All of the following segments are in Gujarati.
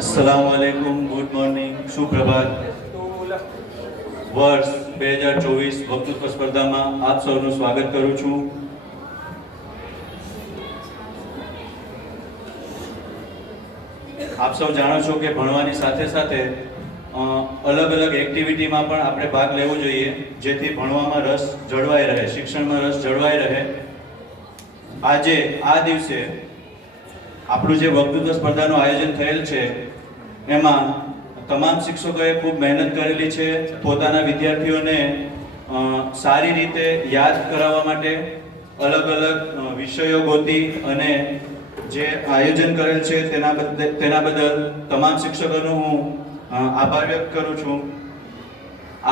अस्सलामुअलैकुम, गुड मॉर्निंग, सुप्रभात। વર્ષ 2024 વક્તૃત્વ સ્પર્ધામાં આપ સૌનું સ્વાગત કરું છું। આપ સૌ જાણો છો કે ભણવાની સાથે સાથે અલગ અલગ એક્ટિવિટીમાં પણ આપણે ભાગ લેવો જોઈએ, જેથી ભણવામાં રસ જળવાઈ રહે, શિક્ષણમાં રસ જળવાઈ રહે। આજે આ દિવસે આપણું જે વક્તૃત્વ સ્પર્ધાનું આયોજન થયેલ છે એમાં તમામ શિક્ષકોએ ખૂબ મહેનત કરેલી છે। પોતાના વિદ્યાર્થીઓને સારી રીતે યાદ કરાવવા માટે અલગ અલગ વિષયો ગોતી અને જે આયોજન કરેલ છે તેના બદલ તમામ શિક્ષકોનો હું આભાર વ્યક્ત કરું છું।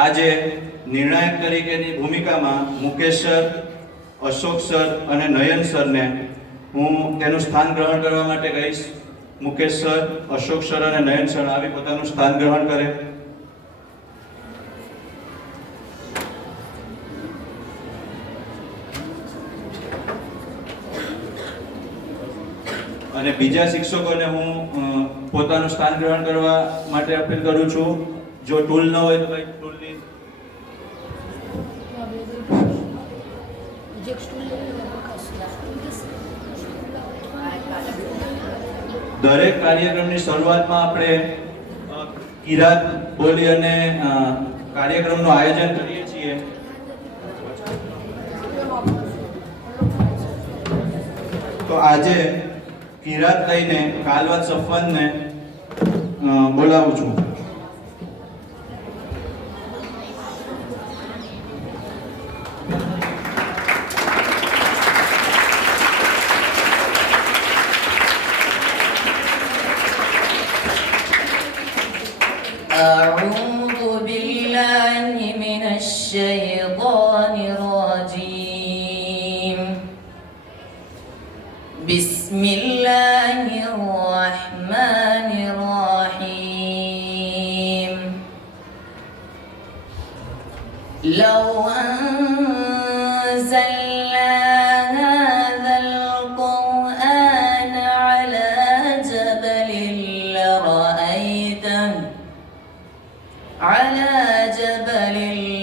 આજે નિર્ણાયક તરીકેની ભૂમિકામાં મુકેશ સર, અશોક સર અને નયન સરને હું તેનું સ્થાન ગ્રહણ કરવા માટે કહીશ। મુકેશ સર, અશોક સર અને નયન સર આવી પોતાનું સ્થાન ગ્રહણ કરે। અને બીજા શિક્ષકોને હું પોતાનું સ્થાન ગ્રહણ કરવા માટે અપીલ કરું છું। જો ટૂલ ન હોય તો ભાઈ ટૂલની દરેક કાર્યક્રમની શરૂઆતમાં આપણે કિરાત બોલી અને કાર્યક્રમનું આયોજન કરીએ છીએ। તો આજે કિરાત લઈને કાલવાત સફવાનને બોલાવું છું। أعوذ بالله من الشيطان الرجيم بسم الله الرحمن الرحيم لو أنزلنا هذا القرآن على جبل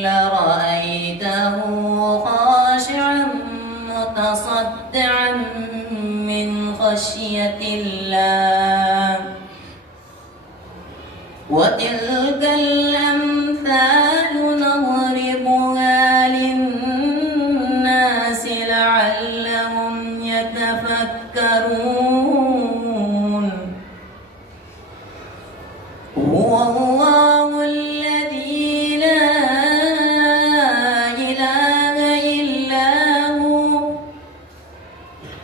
لرأيته خاشعا متصدعا من خشية الله وتلك الأمثال نضربها للناس لعلهم يتفكرون هو الله الذي لا إله إلا هو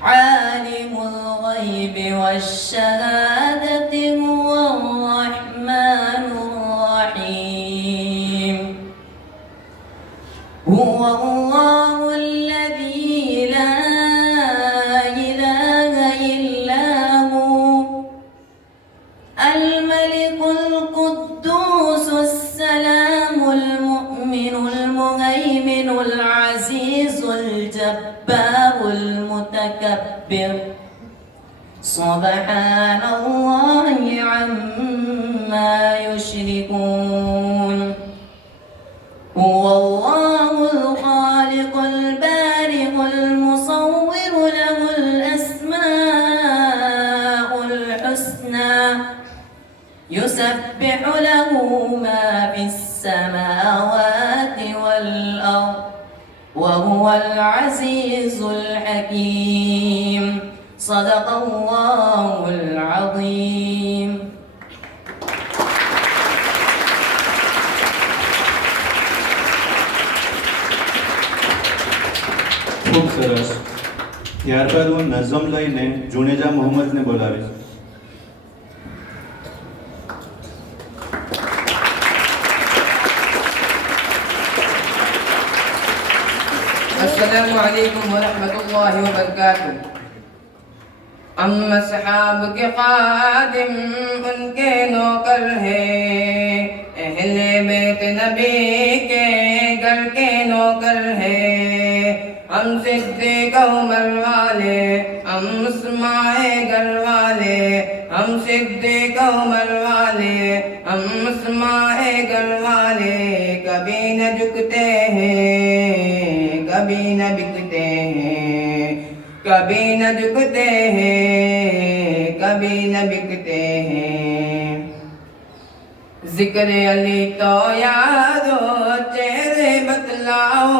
عالم الغيب والشهادة هو الرحمن الرحيم هو الله الذي لا إله إلا هو الملك القدوس السلام المؤمن المهيمن العزيز الجبار المتكبر سبحان الله عما يشركون هو الله الخالق البارئ المصور له الأسماء الحسنى يسبح له ما في السماوات والأرض وهو العزيز الحكيم صدق الله العظيم ખૂબ સરસ। ત્યારબાદ હું નઝમ લઈને જુનેજા મોહમ્મદને બોલાવીશ। السلام عليكم ورحمة الله وبركاته। असहाब के खादिम उनके नौकर है, अहले बैत नबी के घर के नौकर है। हम सिद्दीक उमर वाले, हम उस्माए घर वाले, हम सिद्दीक उमर वाले, हम अस्माए घर वाले, कभी न झुकते हैं, कभी न बिकते हैं, कभी न झुकते हैं, कभी न बिकते हैं। जिक्र अली तो यादो चेहरे बतलाओ,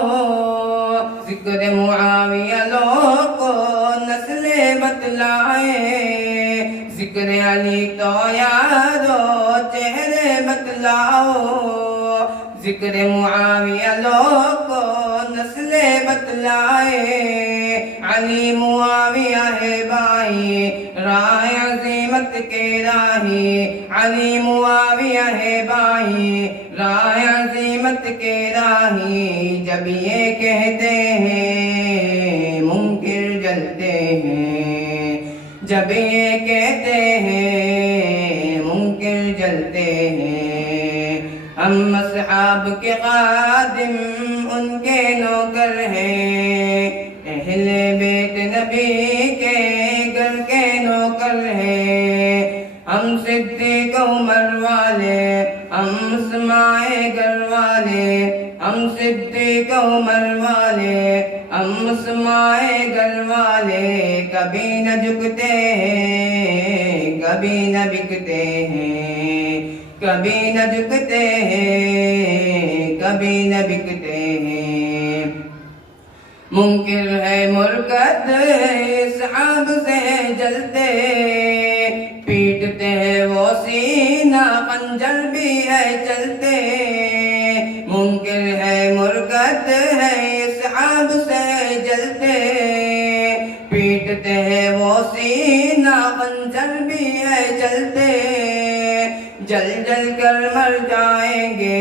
जिक्र मुआविया लोगो नस्ले बतलाए, जिक्र अली तो यादो चेहरे बतलाओ, जिक्र मुआविया लोगो नस्ले बतलाए। अली मुआविया है भाई राय अज़ीमत के राही, अली मुआविया है भाई राय अज़ीमत के राही। जब ये कहते हैं मुनकिर जलते हैं, जब ये कहते हैं मुनकिर जलते हैं। हम अस्हाब के खादिम उनके नौकर हैं, अहले बेत नबी के घर के नौकर हैं। हम सिद्दीक उमर वाले, हम अस्माए घर वाले, हम सिद्दीक उमर वाले, हम अस्माए घर वाले, कभी न झुकते हैं, कभी न बिकते हैं, कभी न झुकते हैं, कभी न बिकते हैं। मुनकिर है मुरकत साहब से जलते, पीटते हैं वो सीना खंजर भी है चलते। मुनकिर है मुरकत है साहब से जलते, पीटते हैं वो सीना खंजर भी है चलते। जल जल कर मर जाएंगे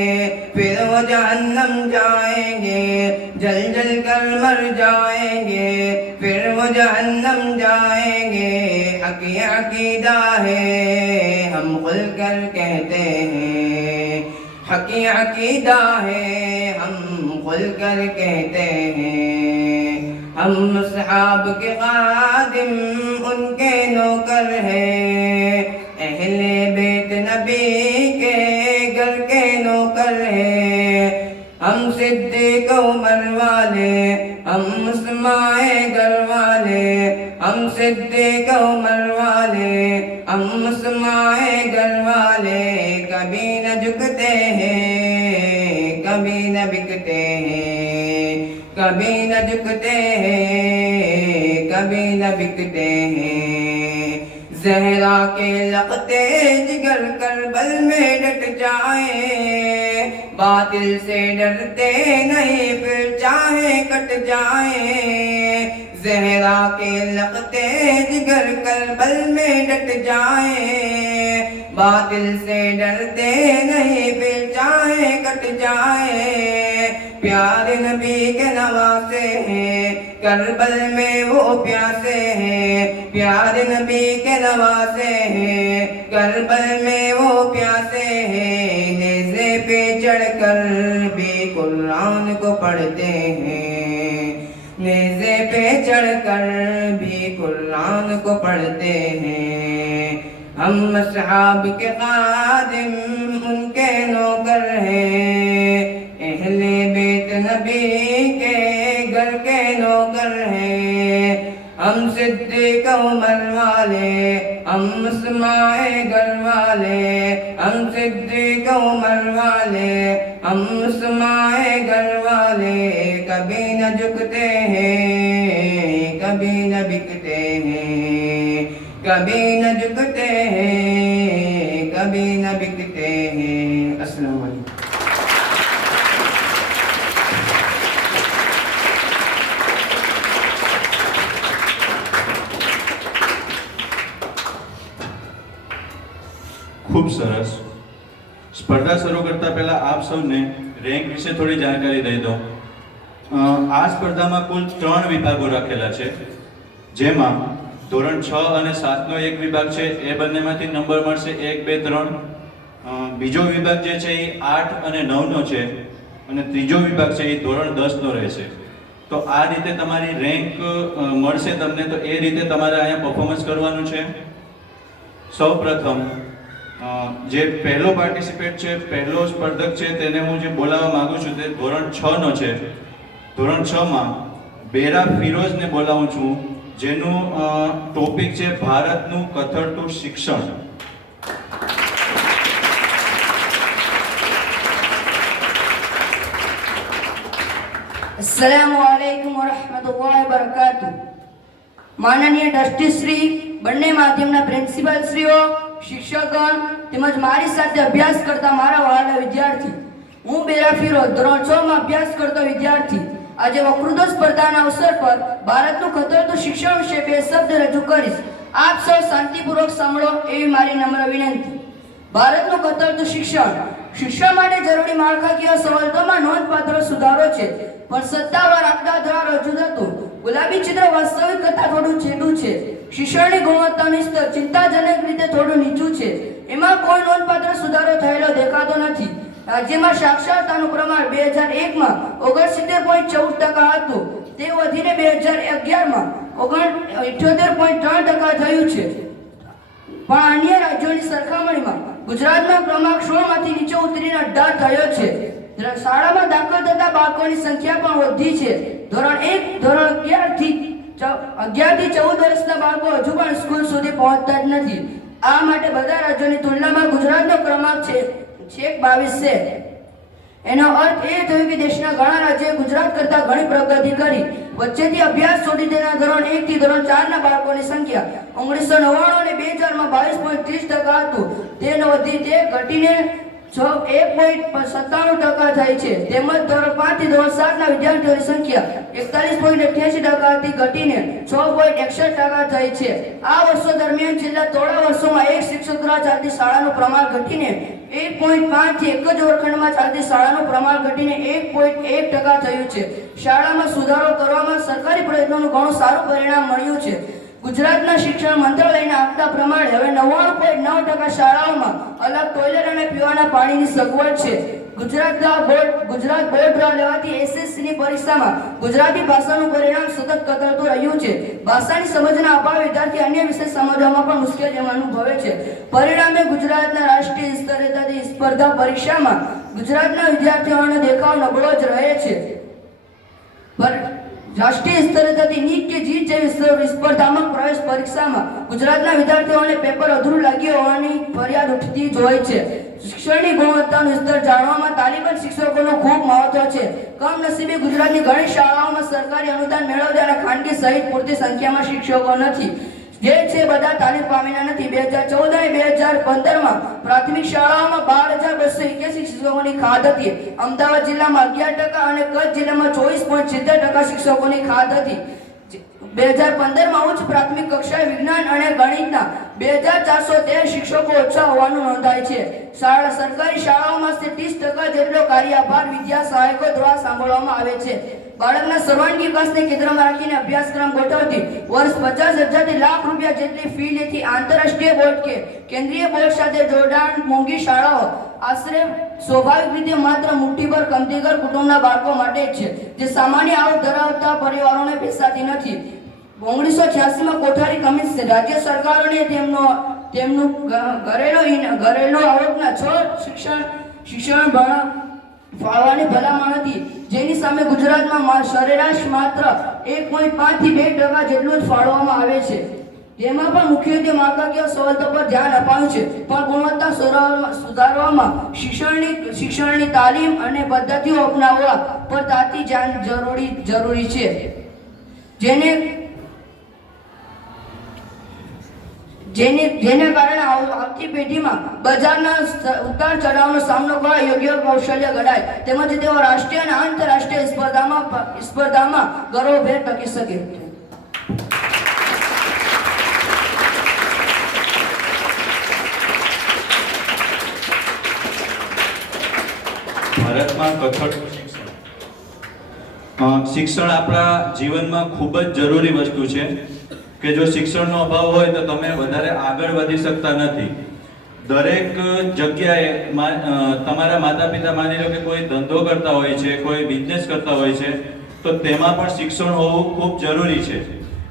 फिर वो जहन्नम जाएंगे, जल जल कर मर जाएंगे फिर वो जहन्नम जाएंगे। हक़ अक़ीदा है हम खुल कर कहते हैं, हक़ अक़ीदा है हम खुल कर कहते हैं। हम अस्हाब के खादिम उनके नौकर हैं, अहले बेत नबी के घर के नौकर हैं। हम सिद्दीक उमर वाले, हम अस्माए घर वाले, हम सिद्दीक उमर वाले, हम अस्माए घर वाले, कभी न झुकते हैं, कभी न बिकते हैं, कभी न झुकते हैं, कभी न बिकते हैं। ज़हरा के लक़ते जिगर करबल में डट जाए, बातिल से डरते नहीं फिर चाहे कट जाए। ज़हरा के लक़ते जिगर करबल में डट जाए, बातिल से डरते नहीं फिर चाहे कट जाए। प्यारे नबी के नवासे हैं करबल में वो प्यासे हैं, प्यारे नबी के नवासे हैं करबल में वो प्यासे हैं। नेज़े पे चढ़कर भी कुरान को पढ़ते हैं, नेज़े पे चढ़कर भी कुरान को पढ़ते हैं। हम अस्हाब के खादिम उनके नौकर हैं, अहले बेत नबी के घर के नौकर हैं। हम सिद्दीक उमर वाले, हम अस्माए घर वाले, हम सिद्दीक उमर वाले, हम अस्माए घर वाले, कभी न झुकते हैं, कभी न बिकते हैं, कभी न झुकते हैं, कभी न बिकते हैं। अस्सलाम वालेकुम। ખૂબ સરસ. સ્પર્ધા શરૂ કરતા પહેલા આપ સૌને રેન્ક વિશે થોડી જાણકારી દઈ દઉં. આ સ્પર્ધામાં કુલ 3 વિભાગો રાખેલા છે, જેમાં ધોરણ 6 અને 7નો એક વિભાગ છે, એ બંનેમાંથી નંબર મળશે 1, 2, 3. બીજો વિભાગ જે છે એ 8 અને 9નો છે, અને ત્રીજો વિભાગ છે એ ધોરણ 10નો રહેશે. તો આ રીતે તમારી રેન્ક મળશે તમને, તો એ રીતે તમારે અહીંયા પરફોર્મન્સ કરવાનું છે. સૌપ્રથમ જે પહેલો પાર્ટિસિપેટ છે, પહેલો સ્પર્ધક છે, તેને હું જે બોલાવવા માંગુ છું તે ધોરણ 6 નો છે. ધોરણ 6 માં બેરા ફિરોઝને બોલાવું છું, જેનું ટોપિક છે ભારતનું કથળતું શિક્ષણ. अस्सलामुअलैकुम वरहमतुल्लाहि वबरकातुह. માનનીય ટ્રસ્ટીશ્રી, બંને માધ્યમના પ્રિન્સિપાલશ્રીઓ, શિક્ષકગણ તેમજ મારી સાથે અભ્યાસ કરતા મારા વહાલા વિદ્યાર્થી, હું બેરા ફિરોઝ ધોરણ 6 માં અભ્યાસ કરતો વિદ્યાર્થી આજે વક્તૃત્વ સ્પર્ધાના અવસર પર ભારતનું કથળતું શિક્ષણ વિશે બે શબ્દ રજૂ કરીશ. આપ સૌ શાંતિપૂર્વક સાંભળો એવી મારી નમ્ર વિનંતી. ભારતનું કથળતું શિક્ષણ. શિક્ષણ માટે જરૂરી માળખાકીય સવલતોમાં નોંધપાત્ર સુધારો છે, પણ સત્તાવાર આંકડા દ્વારા રજૂ થતું ગુલાબી ચિત્ર વાસ્તવિક કરતાં થોડું છેટું છે. શિક્ષણની ગુણવત્તાનું સ્તર ચિંતાજનક રીતે થોડું નીચું છે. એમાં કોઈ નોંધપાત્ર સુધારો થયેલો દેખાતો નથી. રાજ્યમાં સાક્ષરતાનું પ્રમાણ 2001 માં 69.14% હતું, તે વધીને 2011 માં 78.3% થયું છે. પણ અન્ય રાજ્યોની સરખામણીમાં ગુજરાતનો ક્રમાંક 16 માંથી નીચે ઉતરીને 18 થયો છે. શાળામાં દાખલ થતા બાળકોની સંખ્યા પણ વધી છે. ધોરણ 11 થી 14 વર્ષના બાળકો હજુ પણ સ્કૂલ સુધી પહોંચતા જ નથી. આ માટે બધા રાજ્યોની તુલનામાં ગુજરાતનો ક્રમાંક છેક 22 છે. એનો અર્થ એ થયો કે દેશના ઘણા રાજ્યોએ ગુજરાત કરતાં ઘણી પ્રગતિ કરી. વચ્ચેથી અભ્યાસ છોડી દેનાર ધોરણ 1 થી ધોરણ 4 ના બાળકોની સંખ્યા 1999 અને 2000 માં 22.30% હતું, તે ઘટીને 1.97% થઈ છે. તેમજ ધોરણ 5 થી ધોરણ 7 ના વિદ્યાર્થીઓની સંખ્યા 41.88% હતી, ઘટીને 6.61% થઈ છે. આ વર્ષો દરમિયાન છેલ્લા થોડા વર્ષોમાં એક શિક્ષક દ્વારા ચાલતી શાળાનું પ્રમાણ ઘટીને 1.5 થી એક જ વર્ગખંડમાં ચાલતી શાળાનું પ્રમાણ ઘટીને 1.1% થયું છે. શાળામાં સુધારો કરવામાં સરકારી પ્રયત્નોનું ઘણું સારું પરિણામ મળ્યું છે. ગુજરાતના શિક્ષણ મંત્રાલયના આંકડા પ્રમાણે હવે 99.9% શાળાઓમાં અલગ ટોયલેટ અને પીવાના પાણીની સગવડ છે. ગુજરાત બોર્ડ દ્વારા લેવાતી SSC ની પરીક્ષામાં ગુજરાતી ભાષાનું પરિણામ સતત કતરતું રહ્યું છે. ભાષાની સમજના અભાવે વિદ્યાર્થી અન્ય વિષય સમજવામાં પણ મુશ્કેલી અનુભવે છે. પરિણામે ગુજરાતના રાષ્ટ્રીય સ્તરે થતી સ્પર્ધા પરીક્ષામાં ગુજરાતના વિદ્યાર્થીઓનો દેખાવ નબળો જ રહે છે. રાષ્ટ્રીય સ્તરે થતી નીટ કે જીટ જેવી સ્પર્ધાત્મક પ્રવેશ પરીક્ષામાં ગુજરાતના વિદ્યાર્થીઓને પેપર અધૂરું લાગ્યું હોવાની ફરિયાદ ઉઠતી જ હોય છે. શિક્ષણની ગુણવત્તાનું સ્તર જાણવામાં તાલીબાન શિક્ષકોનું ખૂબ મહત્વ છે. કમનસીબે ગુજરાતની ઘણી શાળાઓમાં સરકારી અનુદાન મેળવનારા ખાનગી સહિત પૂરતી સંખ્યામાં શિક્ષકો નથી. જે છે બધા તાલીમ પામેલા નથી. 2014 અને 2015 માં પ્રાથમિક શાળાઓમાં 12,281 શિક્ષકોની ખાધ હતી. અમદાવાદ જિલ્લામાં 11% અને કચ્છ જિલ્લામાં 24.70% શિક્ષકોની ખાધ હતી. 2015 માં ઉચ્ચ પ્રાથમિક કક્ષાએ વિજ્ઞાન અને ગણિતના 2413 શિક્ષકો ઓછા હોવાનું નોંધાય છે. સરકારી શાળાઓમાં 30% જેટલો કાર્યભાર વિદ્યા સહાયકો દ્વારા સાંભળવામાં આવે છે. બાળકના સર્વાંગી વિકાસને કેન્દ્રમાં રાખીને અભ્યાસક્રમ ગોઠવતી વર્ષ 50,000 થી લાખ રૂપિયા જેટલી ફી લેતી આંતરરાષ્ટ્રીય બોર્ડ કે કેન્દ્રીય બોર્ડ સાથે જોડાણ મોંઘી શાળાઓ આશરે સ્વાભાવિક રીતે માત્ર મુઠ્ઠીભર કમતીઘર કુટુંબના બાળકો માટે જ છે, જે સામાન્ય આવક ધરાવતા પરિવારોને પેસાતી નથી. 1986 માં કોઠારી કમિશને રાજ્ય સરકારોને તેમનું ઘરેલું આવકના 6 શિક્ષણ ફાળવાની ભલામણ હતી, જેની સામે ગુજરાતમાં સરેરાશ માત્ર 1.5 થી 2% જેટલું જ ફાળવવામાં આવે છે. જેમાં પણ મુખ્યત્વે માળખાકીય સવલતો પર ધ્યાન અપાયું છે, પણ ગુણવત્તા સુધારવામાં શિક્ષણની તાલીમ અને પદ્ધતિઓ અપનાવવા પર તાતી ધ્યાન જરૂરી છે. જેને કારણે આવતી પેઢીમાં બજારના ઉતાર ચઢાવનો સામનો કરવા યોગ્ય કૌશલ્ય ઘડાય, તેમજ તેઓ રાષ્ટ્રીય અને આંતરરાષ્ટ્રીય સ્પર્ધામાં ગર્વભેર ટકી શકે. ભારતમાં કથળતું શિક્ષણ આપણા જીવનમાં ખૂબ જ જરૂરી વસ્તુ છે કે જો શિક્ષણનો અભાવ હોય તો તમે વધારે આગળ વધી શકતા નથી. દરેક જગ્યાએ તમારા માતા પિતા માની લો કે કોઈ ધંધો કરતા હોય છે, કોઈ બિઝનેસ કરતા હોય છે, તો તેમાં પણ શિક્ષણ હોવું ખૂબ જરૂરી છે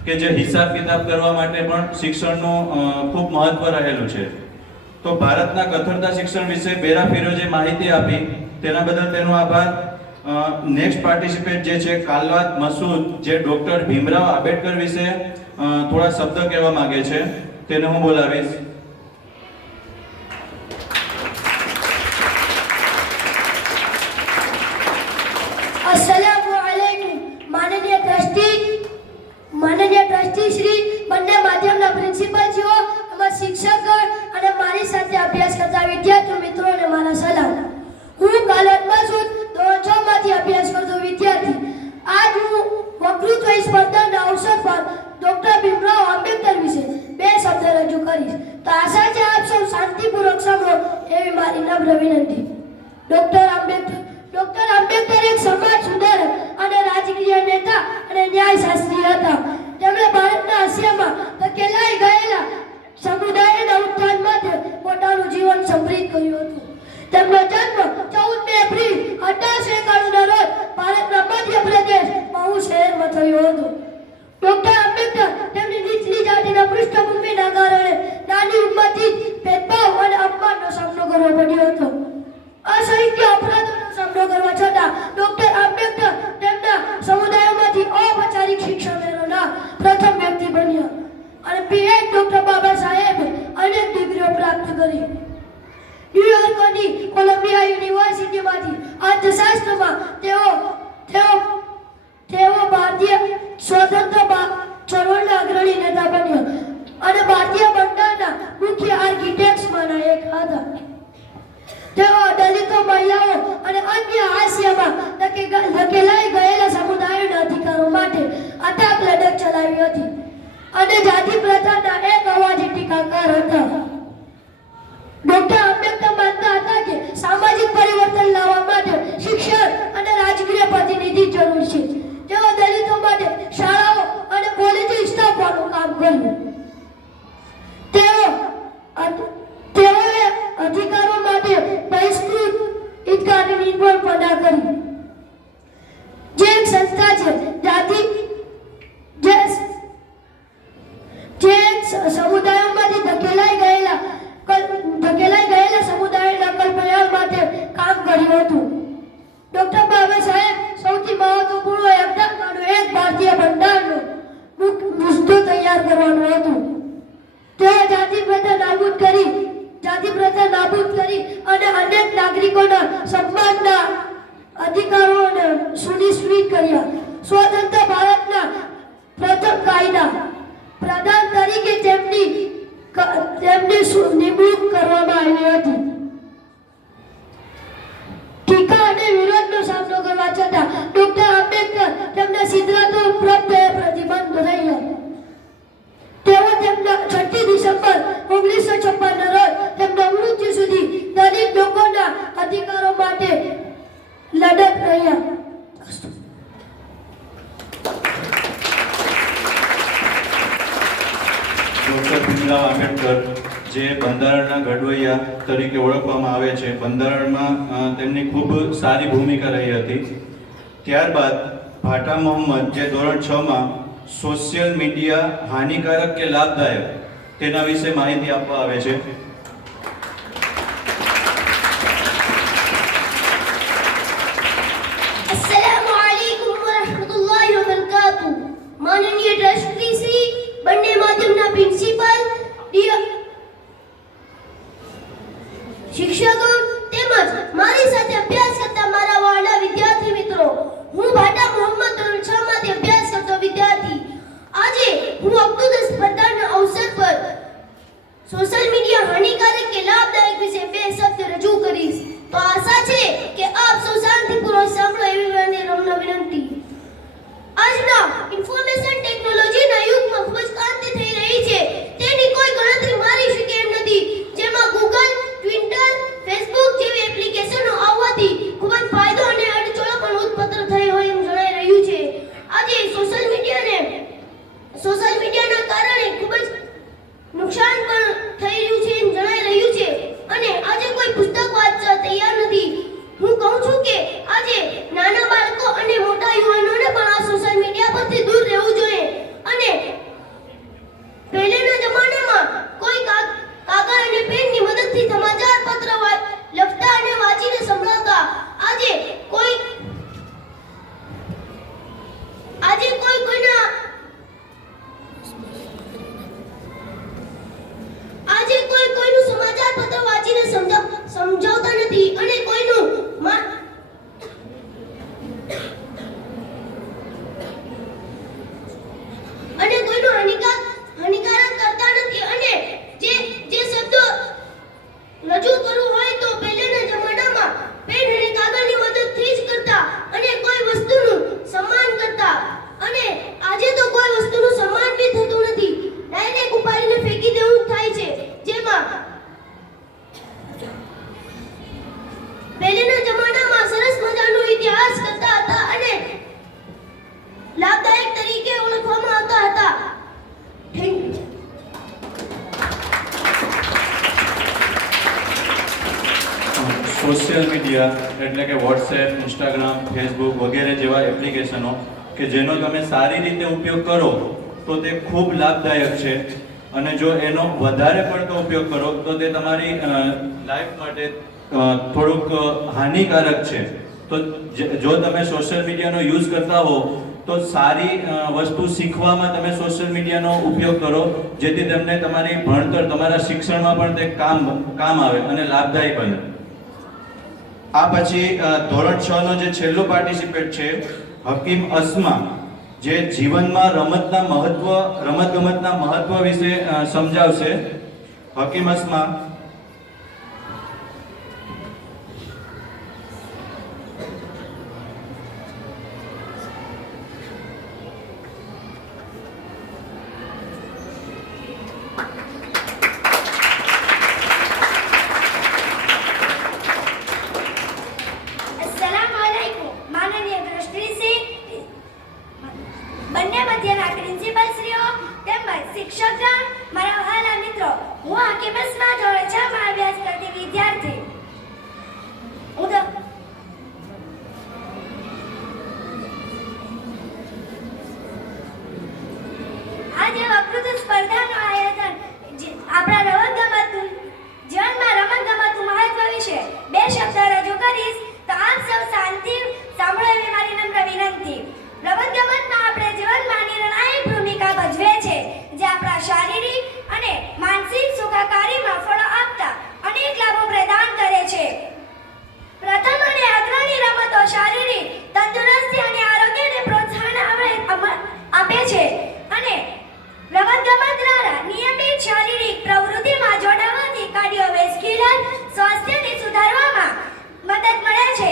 કે જે હિસાબ કિતાબ કરવા માટે પણ શિક્ષણનું ખૂબ મહત્વ રહેલું છે. તો ભારતના કથળતા શિક્ષણ વિશે બેરા ફિરોજે માહિતી આપી તેના બદલ તેનો આભાર. નેક્સ્ટ પાર્ટિસિપેટ જે છે કાલવાત મસૂદ, જે ડોક્ટર ભીમરાવ આંબેડકર વિશે થોડા શબ્દ કહેવા માંગે છે, તેને હું બોલાવીશ. अस्सलामुअलैकुम. माननीय ટ્રસ્ટી શ્રી, બંને માધ્યમના પ્રિન્સિપલજીઓ, અમારા શિક્ષકગણ અને મારી સાથે અભ્યાસ કરતા વિદ્યાર્થી મિત્રોને મારા સલામ. હું કાલવાત મસૂદ ધોરણ 6 માંથી અભ્યાસ કરતો વિદ્યાર્થી. આજ હું વક્તૃત્વ સ્પર્ધાના અવસર પર ડોક્ટર ભીમરાવ આંબેડકર વિશે બે શબ્દ રજૂ કરીશ. તો આશા છે આપ સૌ શાંતિપૂર્વક સાંભળો એવી મારી નમ્ર વિનંતી. ડોક્ટર આંબેડકર એક સમાજ સુધારક અને રાજકીય નેતા અને ન્યાયશાસ્ત્રી હતા. તેમણે ભારતના હાસ્યમાં ધકેલાઈ ગયેલા સમુદાયના ઉત્થાન માટે પોતાનું જીવન સમર્પિત કર્યું હતું. તેમનો જન્મ 14 એપ્રિલ 1891 રોજ ભારતના મધ્યપ્રદેશ મહુ શહેરમાં થયો હતો. ડોક્ટર આંબેડકર તેમની નીચલી જાતિના પૃષ્ઠભૂમિના કારણે નાની ઉંમરથી ભેદભાવ અને અપમાનનો સામનો કરવો પડ્યો હતો. અસંખ્ય અપરાધોનો સામનો કરવા છતાં ડોક્ટર આંબેડકર તેમના સમુદાયમાંથી ઔપચારિક શિક્ષણ મેળવનાર પ્રથમ વ્યક્તિ બન્યા અને પીએચ ડોક્ટર બાબા સાહેબે અનેક ડિગ્રીઓ પ્રાપ્ત કરી. ન્યુયોર્કની કોલંબિયા યુનિવર્સિટીમાંથી અર્થશાસ્ત્રમાં તેઓ ભારતીય સ્વતંત્ર ચળવળના અગ્રણી નેતા બન્યા અને ભારતીય બંધારણના મુખ્ય આર્કિટેક્ટ્સમાંના એક હતા. તેઓ દલિતો, મહિલાઓ અને અન્ય હાસ્યમાં ધકેલાઈ ગયેલા સમુદાયોના અધિકારો માટે અથાગ લડત ચલાવી હતી અને જાતિ પ્રથાના એક અવાજી ટીકાકાર હતા. ડોક્ટર આંબેડકર માનતા હતા કે સામાજિક પરિવર્તન લાવવા માટે શિક્ષણ અને રાજકીય પ્રતિનિધિ જરૂર છે. તેઓ દલિતો માટે શાળાઓ અને કોલેજો સ્થાપવાનું કામ કર્યું. તેઓએ અધિકારો માટે બહિષ્કૃત હિતકારીની પણ પડા કરી. જે એક સંસ્થા છે જે સમુદાયોમાંથી ધકેલાઈ ગયેલા સમુદાયોના કલ્યાણ માટે કામ કર્યું હતું. ડોક્ટર બાબા સાહેબ સૌથી મહત્વપૂર્ણ યોગદાનમાંનું એક ભારતીય બંધારણનો મુદ્દો તૈયાર કરવાનું હતું. તેઓ જાતિ પ્રથા નાબૂદ કરી અને અનેક નાગરિકોના સન્માનના અધિકારોને સુનિશ્ચિત કર્યા. સ્વતંત્ર ભારતના પ્રથમ કાયદા પ્રધાન તરીકે તેમની નિમણૂક કરવામાં આવી હતી. ટીકા અને વિરોધનો સામનો કરવા છતાં ડોક્ટર આંબેડકર તેમના સિદ્ધાંતો પ્રત્યે પ્રતિબદ્ધ રહ્યા. તેઓ તેમના 6 ડિસેમ્બર 1956 રોજ તેમના મૃત્યુ સુધી દલિત લોકોના અધિકારો માટે લડત રહ્યા. ડોક્ટર ભીમરાવ આંબેડકર, જે બંધારણના ઘડવૈયા તરીકે ઓળખવામાં આવે છે, બંધારણમાં તેમની ખૂબ સારી ભૂમિકા રહી હતી. ત્યારબાદ ભાટા મોહમ્મદ, જે ધોરણ 6માં સોશિયલ મીડિયા હાનિકારક કે લાભદાયક તેના વિશે માહિતી આપવા આવે છે. अस्सलामुअलैकुम वरहमतुल्लाहि वबरकातुहू. माननीय ट्रस्टी श्री, બંને માધ્યમના પ્રિન્સિપલ, શિક્ષકો તેમજ મારી સાથે અભ્યાસ કરતા મારા વહાલા વિદ્યાર્થી મિત્રો, હું ભાટા મોહમ્મદ ધોરણ 6 માંથી અભ્યાસ કરતો વિદ્યાર્થી. આજે હું વક્તૃત્વ સ્પર્ધાના અવસર પર સોશિયલ મીડિયા હાનિકારક કે લાભદાયક વિશે બે શબ્દ રજૂ કરીશ. તો આશા છે કે આપ સૌ શાંતિપૂર્વક સાંભળો એવી મારી નમ્ર વિનંતી. આજના ઇન્ફોર્મેશન ટેકનોલોજીના યુગમાં ખૂબ જ ક્રાંતિ થઈ રહી છે. તેની કોઈ ગણતરી મારી શકે એમ નથી. જેમાં ગૂગલ, ટ્વિટર, ફેસબુક જેવી એપ્લિકેશનો આવવાથી ખૂબ જ ફાયદો અને અડચણો પણ ઉત્પન્ન થઈ હોય એમ જણાઈ રહ્યું છે. આજે સોશિયલ મીડિયાના કારણે ખૂબ જ નુકસાન પણ થઈ રહ્યું છે એમ જણાઈ રહ્યું રજૂ કરવું હોય તો પહેલાના જમાનામાં પેન અને કાગળની મદદથી જ કરતા અને કોઈ વસ્તુનું સન્માન કરતા, અને આજે તો કોઈ વસ્તુનું સન્માન બી થતું નથી, ડાયરેક્ટ ઉપાડીને ફેંકી દેવું થાય છે. જેમાં પહેલાના જમાનામાં સરસ મજાનો ઇતિહાસ કરતા હતા અને લાભદાયક તરીકે ઓળખવામાં આવતા હતા. Thank you. સોશિયલ મીડિયા એટલે કે વોટ્સએપ, ઇન્સ્ટાગ્રામ, ફેસબુક વગેરે જેવા એપ્લિકેશનો કે જેનો તમે સારી રીતે ઉપયોગ કરો તો તે ખૂબ લાભદાયક છે, અને જો એનો વધારે પડતો ઉપયોગ કરો તો તે તમારી લાઈફ માટે થોડુંક હાનિકારક છે. તો જો તમે સોશિયલ મીડિયાનો યુઝ કરતા હો તો સારી વસ્તુ શીખવામાં તમે સોશિયલ મીડિયાનો ઉપયોગ કરો, જેથી તમને તમારી ભણતર, તમારા શિક્ષણમાં પણ તે કામ આવે અને લાભદાયી બને. આ પછી ધોરણ 6 નો જે છેલ્લો પાર્ટિસિપેટ છે હકીમ અસ્મા, જે જીવનમાં રમતગમતના મહત્વ વિશે સમજાવશે. હકીમ અસ્મા. अस्सलामुअलैकुम. માનનીય દ્રષ્ટિસિંહ, બંને મધ્યના પ્રિન્સિપલ શ્રીઓ તેમજ શિક્ષકગણ, મારા વહાલા મિત્રો, હું હકીમ અસ્મા ધોરણ 6 માં અભ્યાસ કરતી વિદ્યાર્થી. આજે વકૃત્વ સ્પર્ધાનું આયોજન આપણા રમતગમતનું જીવનમાં રમતગમતનું મહત્વ વિશે 2 શબ્દ રજૂ કરીશ, તો આપ સૌ શાંતિ સાંભળો એવી મારી નમ્ર વિનંતી. રમતગમતમાં આપણે જીવનમાં નિર્ણાયક ભૂમિકા ભજવે છે, જે આપણા શારીરિક અને માનસિક સુખાકારીમાં ફળો આપતા અનેક લાભો પ્રદાન કરે છે. પ્રથમ અને અગ્રણી રમતો શારીરિક તંદુરસ્તી અને આરોગ્યને પ્રોત્સાહન આપે છે, અને રમતગમત દ્વારા નિયમિત શારીરિક પ્રવૃત્તિમાં જોડાવાથી કાર્ડિયોવેસ્ક્યુલર સ્વાસ્થ્યને સુધારવામાં મદદ મળે છે.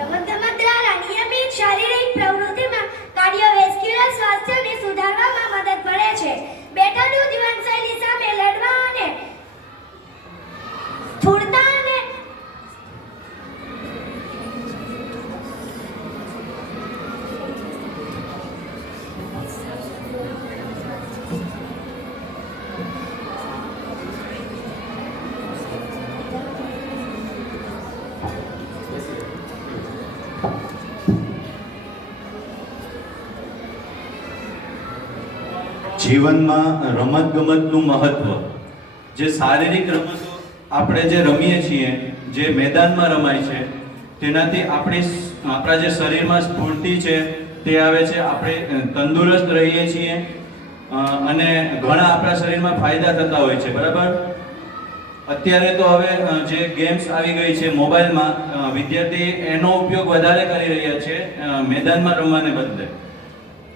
રમતગમત દ્વારા નિયમિત શારીરિક પ્રવૃત્તિમાં કાર્ડિયોવેસ્ક્યુલર સ્વાસ્થ્યને સુધારવામાં મદદ મળે છે. બેઠાડું જીવનશૈલી સામે લડવા અને સ્થૂળતા અને જીવનમાં રમતગમતનું મહત્વ, જે શારીરિક રમતો આપણે જે રમીએ છીએ, જે મેદાનમાં રમાય છે, તેનાથી આપણા જે શરીરમાં સ્ફૂર્તિ છે તે આવે છે, આપણે તંદુરસ્ત રહીએ છીએ અને ઘણા આપણા શરીરમાં ફાયદા થતા હોય છે. બરાબર. અત્યારે તો હવે જે ગેમ્સ આવી ગઈ છે મોબાઈલમાં, વિદ્યાર્થી એનો ઉપયોગ વધારે કરી રહ્યા છે મેદાનમાં રમવાને બદલે.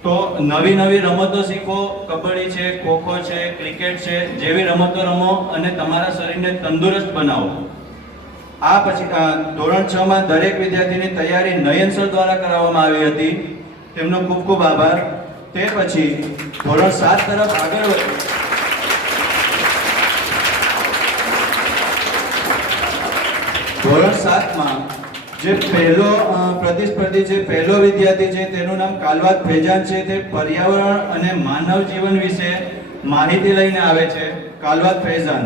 તો નવી નવી રમતો શીખો, કબડ્ડી છે, ખોખો છે, ક્રિકેટ છે, જેવી રમતો રમો અને તમારા શરીરને તંદુરસ્ત બનાવો. આ પછી ધોરણ 6 માં દરેક વિદ્યાર્થીની તૈયારી નયન સર દ્વારા કરાવવામાં આવી હતી, તેમનો ખૂબ ખૂબ આભાર. તે પછી ધોરણ 7 તરફ આગળ વધો. ધોરણ 7 માં જે પહેલો પ્રતિસ્પર્ધી છે, પહેલો વિદ્યાર્થી છે, તેનું નામ કાલવાત ફૈજાન છે. તે પર્યાવરણ અને માનવ જીવન વિશે માહિતી લઈને આવે છે. કાલવાત ફૈજાન.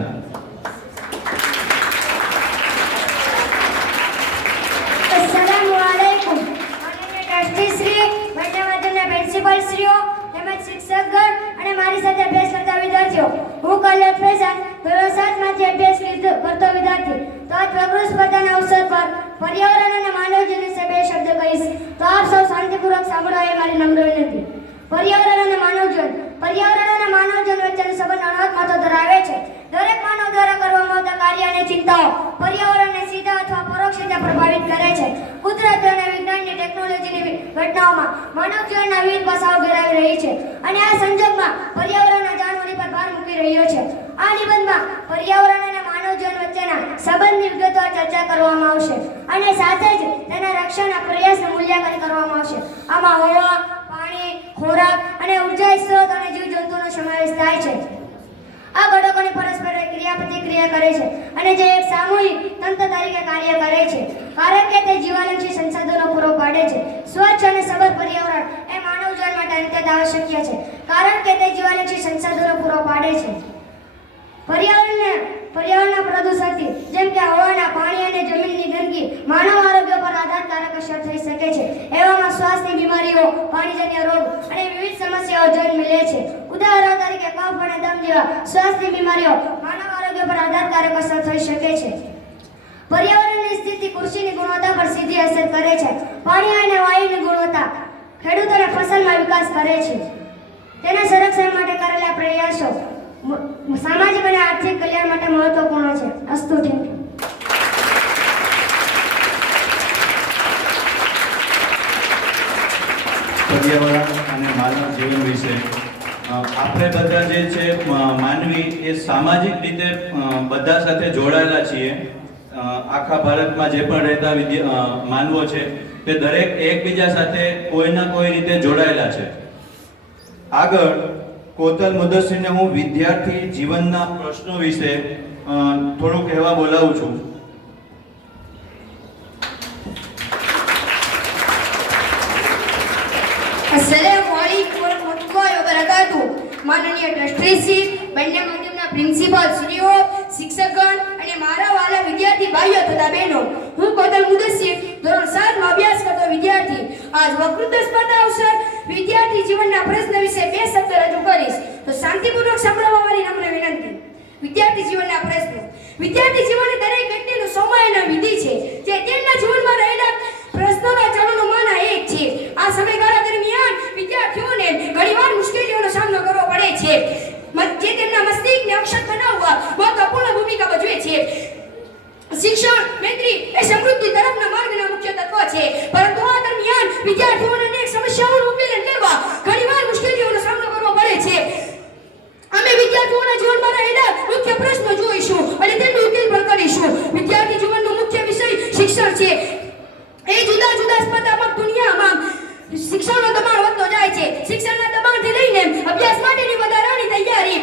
કાલટ ફૈઝાન ધોરણ 7 માંથી અભ્યાસ કરતો વિદ્યાર્થી. તો આ પ્રકૃતિ સ્પર્ધાના અવસર પર પર્યાવરણ અને માનવજીવન વિશે બે શબ્દ કહીશ. તો આપ સૌ શાંતિપૂર્વક સાંભળો એ મારી નમ્ર વિનંતી. પર્યાવરણ અને માનવજીવન. પર્યાવરણ અને માનવજીવન વચ્ચેનો સંબંધ અનહદ મહત્વ ધરાવે છે. દરેક માનવ દ્વારા કરવામાં આવતા કાર્ય અને ચિંતાઓ પર્યાવરણને સીધા અથવા પરોક્ષ રીતે પ્રભાવિત કરે છે. કુદરત અને વિજ્ઞાનની ટેકનોલોજીની ઘટનાઓમાં માનવ જીવનના વિવિધ પાસાઓ ઘેરાવી રહી છે અને આ સંજોગમાં પર્યાવરણના જાળવણી પર ભાર મૂકી રહ્યો છે. આ નિબંધમાં પર્યાવરણ અને માનવ જીવન વચ્ચેના સંબંધની વિગતવાર ચર્ચા કરવામાં આવશે અને સાથે જ તેના રક્ષણના પ્રયાસનું મૂલ્યાંકન કરવામાં આવશે. આમાં હવા, પાણી, ખોરાક અને ઉર્જા સ્ત્રોત અને જીવજંતુઓનો સમાવેશ થાય છે. આ ઘટકોની પરસ્પર ક્રિયાપ્રતિક્રિયા કરે છે અને જે એક સામૂહિક તંત્ર તરીકે કાર્ય કરે છે કારણ કે તે જીવાલક્ષી સંસાધનો પૂરો પાડે છે. સ્વચ્છ અને સબળ પર્યાવરણ એ માનવ જીવન માટે અત્યંત આવશ્યક છે કારણ કે તે જીવાલક્ષી સંસાધનો પૂરો પાડે છે. પર્યાવરણના પ્રદૂષણથી જેમ કે હવાના, પાણી અને જમીનની ગંદકી માનવ આરોગ્ય પર આઘાતકારક અસર થઈ શકે છે. એવામાં શ્વાસની બીમારીઓ, પાણીજન્ય રોગ અને વિવિધ સમસ્યાઓ જન્મ લે છે. ઉદાહરણ તરીકે કફ અને દમ જેવા શ્વાસની બીમારીઓ માનવ આરોગ્ય પર આઘાતકારક અસર થઈ શકે છે. પર્યાવરણની સ્થિતિ કૃષિની ગુણવત્તા પર સીધી અસર કરે છે. પાણી અને વાયુની ગુણવત્તા ખેડૂતોના ફસલમાં વિકાસ કરે છે. તેના સંરક્ષણ માટે કરેલા પ્રયાસો સામાજિક અને આર્થિક કલ્યાણ માટે મહત્વપૂર્ણ છે. અસ્તુ. Thank you. પર્યાવરણ અને માનવ જીવન વિશે આપણે બધા જે છે માનવી એ સામાજિક રીતે બધા સાથે જોડાયેલા છીએ. આખા ભારતમાં જે પણ રહેતા માનવો છે તે દરેક એકબીજા સાથે કોઈના કોઈ રીતે જોડાયેલા છે. આગળ કોતલ મુદસ્સીરને હું વિદ્યાર્થી જીવનના પ્રશ્નો વિશે થોડું કહેવા બોલાવું છું. अस्सलामुअलैकुम वरहमतुल्लाहि वबरकातुहू. माननीय ट्रस्टीश्री, બંને માધ્યમના પ્રિન્સિપાલ શ્રીઓ, શિક્ષકગણ અને મારા વાલા વિદ્યાર્થી ભાઈઓ તથા બહેનો, હું કોતલ મુદસ્સીર ધોરણ 7 માં અભ્યાસ કરતો વિદ્યાર્થી આજ વક્તૃત્વ સ્પર્ધા અવસર વિદ્યાર્થી જીવનના પ્રશ્ન વિશે બે શબ્દ રજૂ કરીશ. તો શાંતિપૂર્વક સાંભળવા મારી નમ્ર વિનંતી. વિદ્યાર્થી જીવનના પ્રશ્નો. વિદ્યાર્થી જીવન એ દરેક વ્યક્તિનું સમયનો વિધિ છે જે તેમના જીવનમાં રહેલા પ્રશ્નોના ચરણોમાંના એક છે. આ સમયગાળા દરમિયાન વિદ્યાર્થીઓને ઘણીવાર મુશ્કેલીઓનો સામનો કરવો પડે છે જે તેમના મસ્તિષ્કને અક્ષત બનાવવા મહત્વપૂર્ણ ભૂમિકા ભજવે છે. શિક્ષણ મૈત્રી એ સમૃદ્ધિ તરફના માર્ગના મુખ્ય તત્વ છે, પરંતુ આ દરમિયાન વિદ્યાર્થીઓને અનેક સમસ્યાઓનું ઉકેલન કરવા ઘણીવાર મુશ્કેલીઓનો સામનો કરવો પડે છે. અમે વિદ્યાર્થીઓના જીવનમાં રહેલા મુખ્ય પ્રશ્નો જોઈશું અને તેમનો ઉકેલ પણ કરીશું. વિદ્યાર્થી જીવનનો મુખ્ય વિષય શિક્ષણ છે. એ જુદા જુદા સ્પર્ધાત્મક દુનિયામાં શિક્ષણનો દબાણ વધતો જાય છે. શિક્ષણના દબાણથી લઈને અભ્યાસ માટેની વધારાની તૈયારી,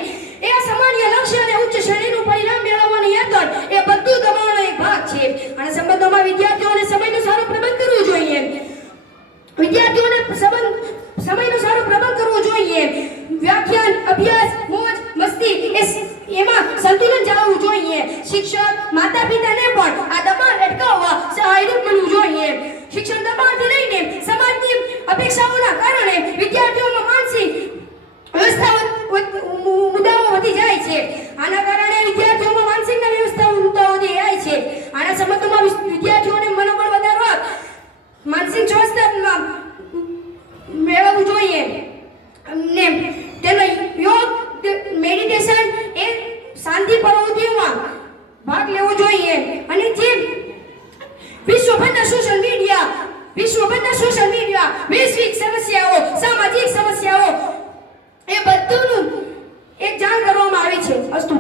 એ સામાન્ય લક્ષ્ય અને ઉચ્ચ શ્રેણીનું પરિણામ મેળવવાની યાતન, એ બધું દબાણનો એક ભાગ છે. અને સંબંધોમાં વિદ્યાર્થીઓને સમયનું સારું પ્રબંધ કરવું જોઈએ. વિદ્યાર્થીઓને સમયનું સારું પ્રબંધ કરવું જોઈએ. વ્યાખ્યાન, અભ્યાસ, મોજ મસ્તી એમાં સંતુલન જાળવવું જોઈએ. શિક્ષક, માતા પિતાને પણ આ દબાણ અટકાવવા સહાયરૂપ બનવું જોઈએ. શિક્ષણ દબાણથી લઈને સમાજની અપેક્ષાઓના કારણે વિદ્યાર્થીઓમાં માનસિક મુદ્દાઓ વધી જાય છે. આના કારણે વિદ્યાર્થીઓમાં માનસિક મુદ્દાઓ વધી જાય છે. આના સંબંધોમાં વિદ્યાર્થીઓને મનોબળ વધારવા માનસિક સ્વાસ્થ્ય મેળવવું જોઈએ ને તેનો યોગ, મેડિટેશન એ શાંતિ પ્રવૃત્તિઓમાં ભાગ લેવો જોઈએ. અને જે વિશ્વભરના સોશિયલ મીડિયા, વૈશ્વિક સમસ્યાઓ, સામાજિક સમસ્યાઓ એ બધુંનું એક જાણ કરવામાં આવે છે. અસ્તુ.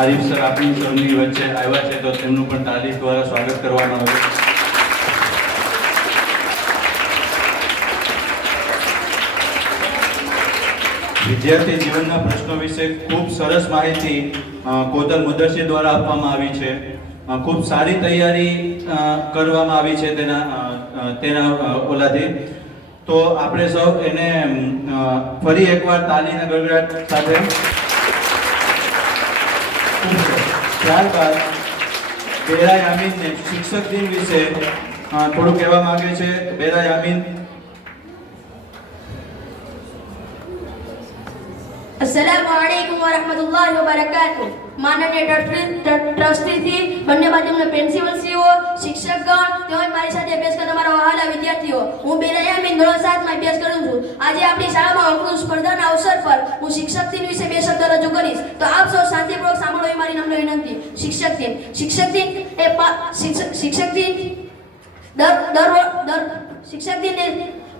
આરીફ સર આપણી સૌની વચ્ચે આવ્યા છે તો તેમનું પણ તાલીમ દ્વારા સ્વાગત કરવામાં આવે. વિદ્યાર્થી જીવનના પ્રશ્નો વિશે ખૂબ સરસ માહિતી કોતલ મુદસ્સીર દ્વારા આપવામાં આવી છે. ખૂબ સારી તૈયારી કરવામાં આવી છે તેના ઓલાથી. તો આપણે સૌ એને ફરી એકવાર તાલીના ગડગડાટ સાથે. ત્યારબાદ બેરા યામીનને શિક્ષક દિન વિશે થોડું કહેવા માંગે છે બેરા યામીન. अस्सलामुअलैकुम वरहमतुल्लाहि वबरकातुह. माननीय ટ્રસ્ટીથી બંને માધ્યમના પ્રિન્સિપલશ્રીઓ, શિક્ષકગણ તેમજ મારી સાથે અભ્યાસ કરતા મારા વહાલા વિદ્યાર્થીઓ, હું બેરાયામીન ધોરણ 7 માં અભ્યાસ કરું છું. આજે આપણી શાળામાં વક્તૃત્વ સ્પર્ધાના અવસર પર હું શિક્ષક દિન વિશે 2 શબ્દ રજૂ કરીશ. તો આપ સૌ શાંતિપૂર્વક સાંભળો એ મારી નમ્ર વિનંતી. શિક્ષક દિન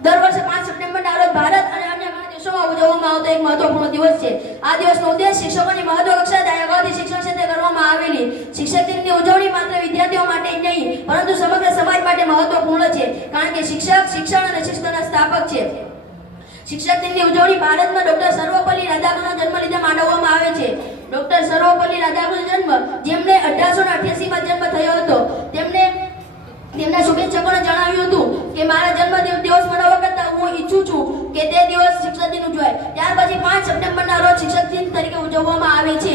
દર વર્ષે 5 સપ્ટેમ્બરના રોજ ભારત અને અન્ય ઘણા દેશોમાં ઉજવવામાં આવતો એક મહત્વપૂર્ણ દિવસ છે. આ દિવસનો ઉદ્દેશ શિક્ષકોની મહત્વાકાંક્ષા અગાઉથી શિક્ષણ ક્ષેત્રે કરવામાં આવેલી શિક્ષક દિનની ઉજવણી માત્ર વિદ્યાર્થીઓ માટે જ નહીં પરંતુ સમગ્ર સમાજ માટે મહત્વપૂર્ણ છે, કારણ કે શિક્ષક શિક્ષણ અને શિસ્તના સ્થાપક છે. શિક્ષક દિનની ઉજવણી ભારતમાં ડોક્ટર સર્વપલ્લી રાધાકૃષ્ણના જન્મ લીધે માનવવામાં આવે છે. ડોક્ટર સર્વપલ્લી રાધાકૃષ્ણ જન્મ, જેમને 1888 માં જન્મ થયો હતો, તેમના શુભેચ્છકોને જણાવ્યું હતું કે મારા જન્મ દિવસ મનાવવા કરતાં હું ઈચ્છું છું કે તે દિવસ શિક્ષક દિન ઉજવાય. ત્યાર પછી 5 સપ્ટેમ્બરના રોજ શિક્ષક દિન તરીકે ઉજવવામાં આવે છે.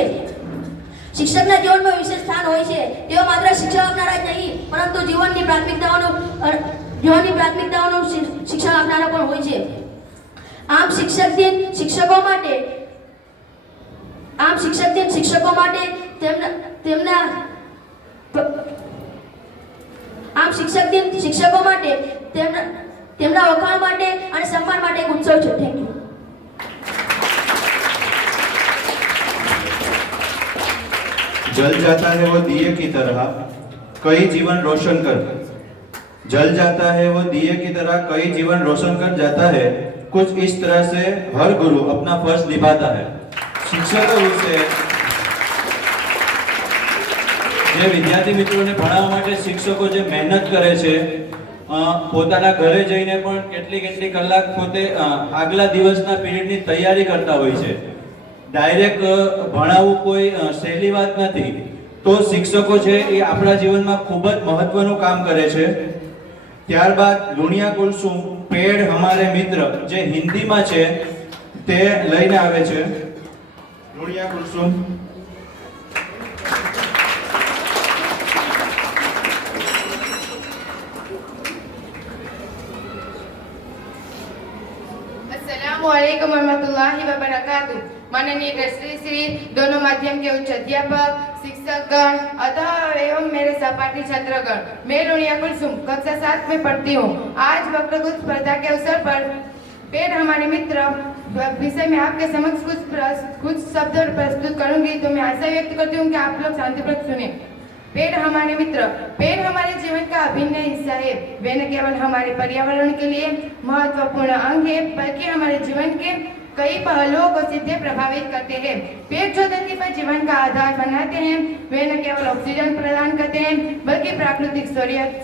શિક્ષકના જીવનમાં વિશેષ સ્થાન હોય છે. તેઓ માત્ર શિક્ષણ આપનારા જ નહીં પરંતુ જીવનની પ્રાથમિકતાઓનું શિક્ષણ આપનારા પણ હોય છે. આમ શિક્ષક દિન શિક્ષકો માટે તેમના વખાણ માટે અને સન્માન માટે એક ઉત્સવ છે. Thank you. जल जाता है वो दिए की तरह कई जीवन रोशन कर. जल जाता है वो दिए की तरह कई जीवन रोशन कर जाता है. कुछ इस तरह से हर गुरु अपना फर्ज निभाता है. શિક્ષકો વિશે જે વિદ્યાર્થી મિત્રોને ભણાવવા માટે શિક્ષકો જે મહેનત કરે છે, પોતાના ઘરે જઈને પણ કેટલી કલાક પોતે આગલા દિવસના પીરિયડની તૈયારી કરતા હોય છે. ડાયરેક્ટ ભણાવવું કોઈ સહેલી વાત નથી. તો શિક્ષકો છે એ આપણા જીવનમાં ખૂબ જ મહત્વનું કામ કરે છે. ત્યારબાદ લુણિયા કુલસુમ પેડ હમારે મિત્ર જે હિન્દીમાં છે તે લઈને આવે છે. લુણિયા કુલસુમ. अस्सलामुअलैकुम वरहमतुल्लाहि वबरकातुह. माननीय ट्रस्टी श्री, दोनों माध्यम के उच्च अध्यापक, शिक्षकगण अतः एवं मेरे सहपाठी छात्रगण, मैं लुणिया कुलसुम कक्षा 7 में पढ़ती हूँ. आज वक्तृत्व स्पर्धा के अवसर पर पेड़ हमारे मित्र विषय में आपके समक्ष कुछ शब्द प्रस्तुत करूंगी. तो मैं आशा व्यक्त करती हूँ कि आप लोग शांतिपूर्वक सुने. पेड़ हमारे मित्र. पेड़ हमारे जीवन का अभिन्न हिस्सा है. वे न केवल हमारे पर्यावरण के लिए महत्वपूर्ण अंग है बल्कि हमारे जीवन के कई पहलुओं को सीधे प्रभावित करते हैं. पेड़ जो धरती पर जीवन का आधार बनाते हैं, वे न केवल ऑक्सीजन प्रदान करते हैं बल्कि प्राकृतिक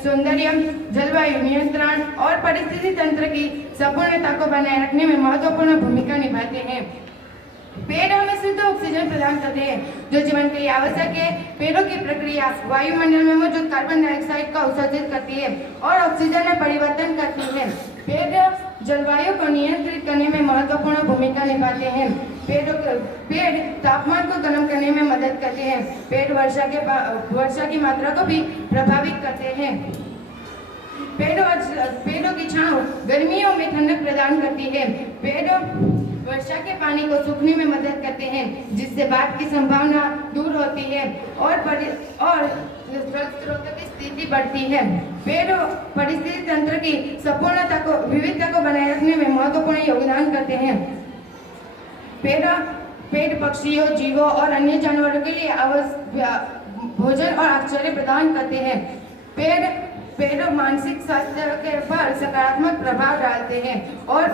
सौंदर्य, जलवायु नियंत्रण और परिस्थिति तंत्र की संपूर्णता को बनाए रखने में महत्वपूर्ण भूमिका निभाते हैं. पेड़ हमें शुद्ध ऑक्सीजन प्रदान करते हैं जो जीवन के लिए आवश्यक है. पेड़ों की प्रक्रिया वायुमंडल में मौजूद कार्बन डाइऑक्साइड का उत्सर्जित करती है और ऑक्सीजन में परिवर्तन करती है. पेड़ जलवायु को नियंत्रित करने में महत्वपूर्ण भूमिका निभाते हैं. पेड़ तापमान को गर्म करने में मदद करते हैं. पेड़ वर्षा की मात्रा को भी प्रभावित करते हैं. पेड़ों की छांव गर्मियों में ठंडक प्रदान करती है. पेड़ वर्षा के पानी को सूखने में मदद करते हैं जिससे बाढ़ की संभावना दूर होती है और स्रोतों की स्थिति बढ़ती है. पेड़ परिस्थिति तंत्र की संपूर्णता को विविधता को बनाए रखने में महत्वपूर्ण योगदान करते हैं. पेड़ पक्षियों, जीवों और अन्य जानवरों के लिए भोजन और आश्रय प्रदान करते हैं. पेड़ मानसिक स्वास्थ्य के पर सकारात्मक प्रभाव डालते हैं और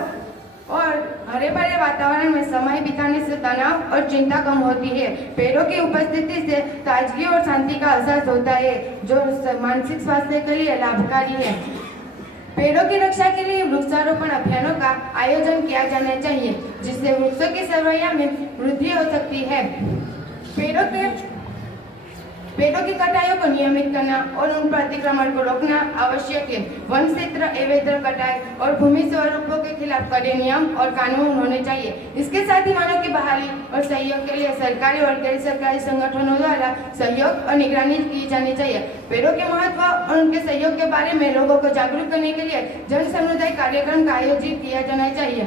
हरे भरे वातावरण में समय बिताने से तनाव और चिंता कम होती है. पेड़ों की उपस्थिति से ताजगी और शांति का एहसास होता है जो मानसिक स्वास्थ्य के लिए लाभकारी है. पेड़ों की रक्षा के लिए वृक्षारोपण अभियानों का आयोजन किया जाना चाहिए जिससे वृक्षों की संख्या में वृद्धि हो सकती है. पेड़ों की कटाई को नियमित करना और उन पर अतिक्रमण को रोकना आवश्यक है। वन क्षेत्र अवैध कटाई और भूमि स्वरूपों के खिलाफ कड़े नियम और कानून होने चाहिए। इसके साथ ही मानव की बहाली और सहयोग के लिए सरकारी और गैर सरकारी संगठनों द्वारा सहयोग और निगरानी की जानी चाहिए। पेड़ों के महत्व और उनके सहयोग के बारे में लोगों को जागरूक करने के लिए जन समुदाय कार्यक्रम का आयोजित किया जाना चाहिए।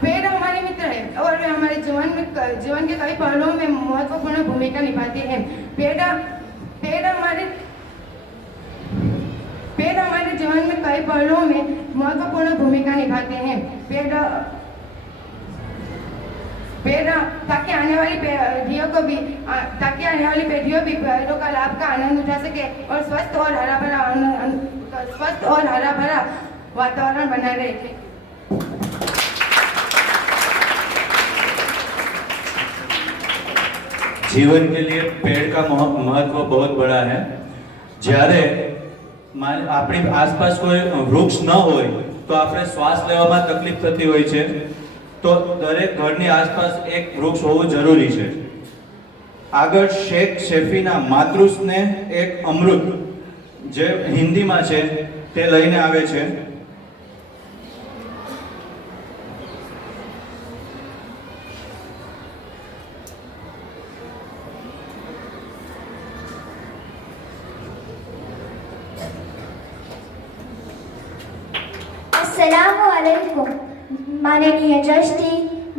पेड़ हमारे मित्र है और वे हमारे जीवन के कई पहलुओं में महत्वपूर्ण भूमिका निभाते हैं। पेड़ हमारे जीवन में कई पहलुओं में महत्वपूर्ण भूमिका निभाते हैं। पेड़ ताकि आने वाली पीढ़ियों भी पेड़ों का लाभ का आनंद उठा सके और स्वस्थ और हरा भरा वातावरण बना रहे। जीवन के लिए पेड़ का महत्व बहुत बड़ा है। જ્યારે આપણી આસપાસ કોઈ વૃક્ષ ન હોય તો આપણે શ્વાસ લેવામાં તકલીફ થતી હોય છે, તો દરેક ઘરની આસપાસ એક વૃક્ષ હોવું જરૂરી છે। આગળ શેખ શેફીના માતૃસ્નેહ એક અમૃત જે હિન્દીમાં છે તે લઈને આવે છે। अस्सलामुअलैकुम। माननीय ट्रस्टी,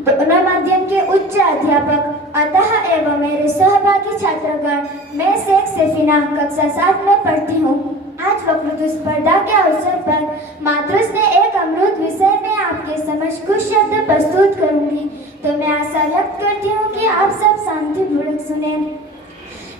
दोनों माध्यम के उच्च अध्यापक, अतः एवं मेरे सहभागी छात्रगण, मैं शेख सफीना कक्षा 7 में पढ़ती हूँ। आज वक्तृत्व स्पर्धा के अवसर पर मातृस्नेह एक अमृत विषय में आपके समक्ष कुछ शब्द प्रस्तुत करूंगी, तो मैं आशा व्यक्त करती हूँ कि आप सब शांतिपूर्वक सुने।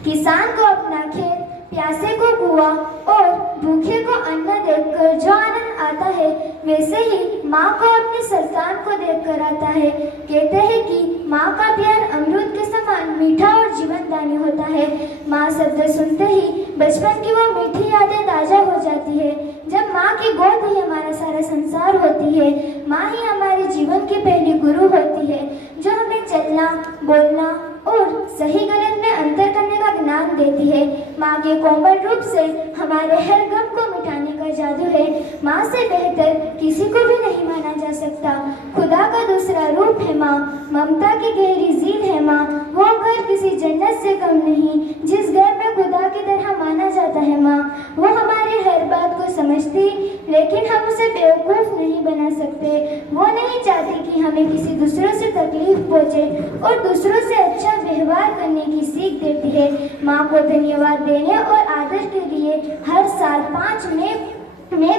किसान को अपना खेत, प्यासे को कुआं और भूखे को अन्न देखकर जो आनंद आता है, वैसे ही माँ को अपनी संतान को देखकर आता है। कहते हैं कि माँ का प्यार अमृत के समान मीठा और जीवनदानी होता है। माँ शब्द सुनते ही बचपन की वो मीठी यादें ताजा हो जाती है। जब माँ की गोद ही हमारा सारा संसार होती है, माँ ही हमारे जीवन की पहली गुरु होती है, जो हमें चलना, बोलना और सही गलत में अंतर करने का ज्ञान देती है। माँ के कोमल रूप से हमारे हर गम को मिटाने का जादू है। माँ से बेहतर किसी को भी नहीं माना जा सकता। खुदा का दूसरा रूप है माँ, ममता की गहरी झील है माँ। वो घर किसी जन्नत से कम नहीं, जिस घर में खुदा की तरह माना जाता है माँ। वो हमारी हर बात को समझती, लेकिन हम उसे बेवकूफ़ नहीं बना सकते। वो नहीं चाहती कि हमें किसी दूसरों से तकलीफ पहुँचे और दूसरों से अच्छा व्यवहार करने की सीख देती है। माँ को धन्यवाद देने और आदर के लिए हर साल 5 मई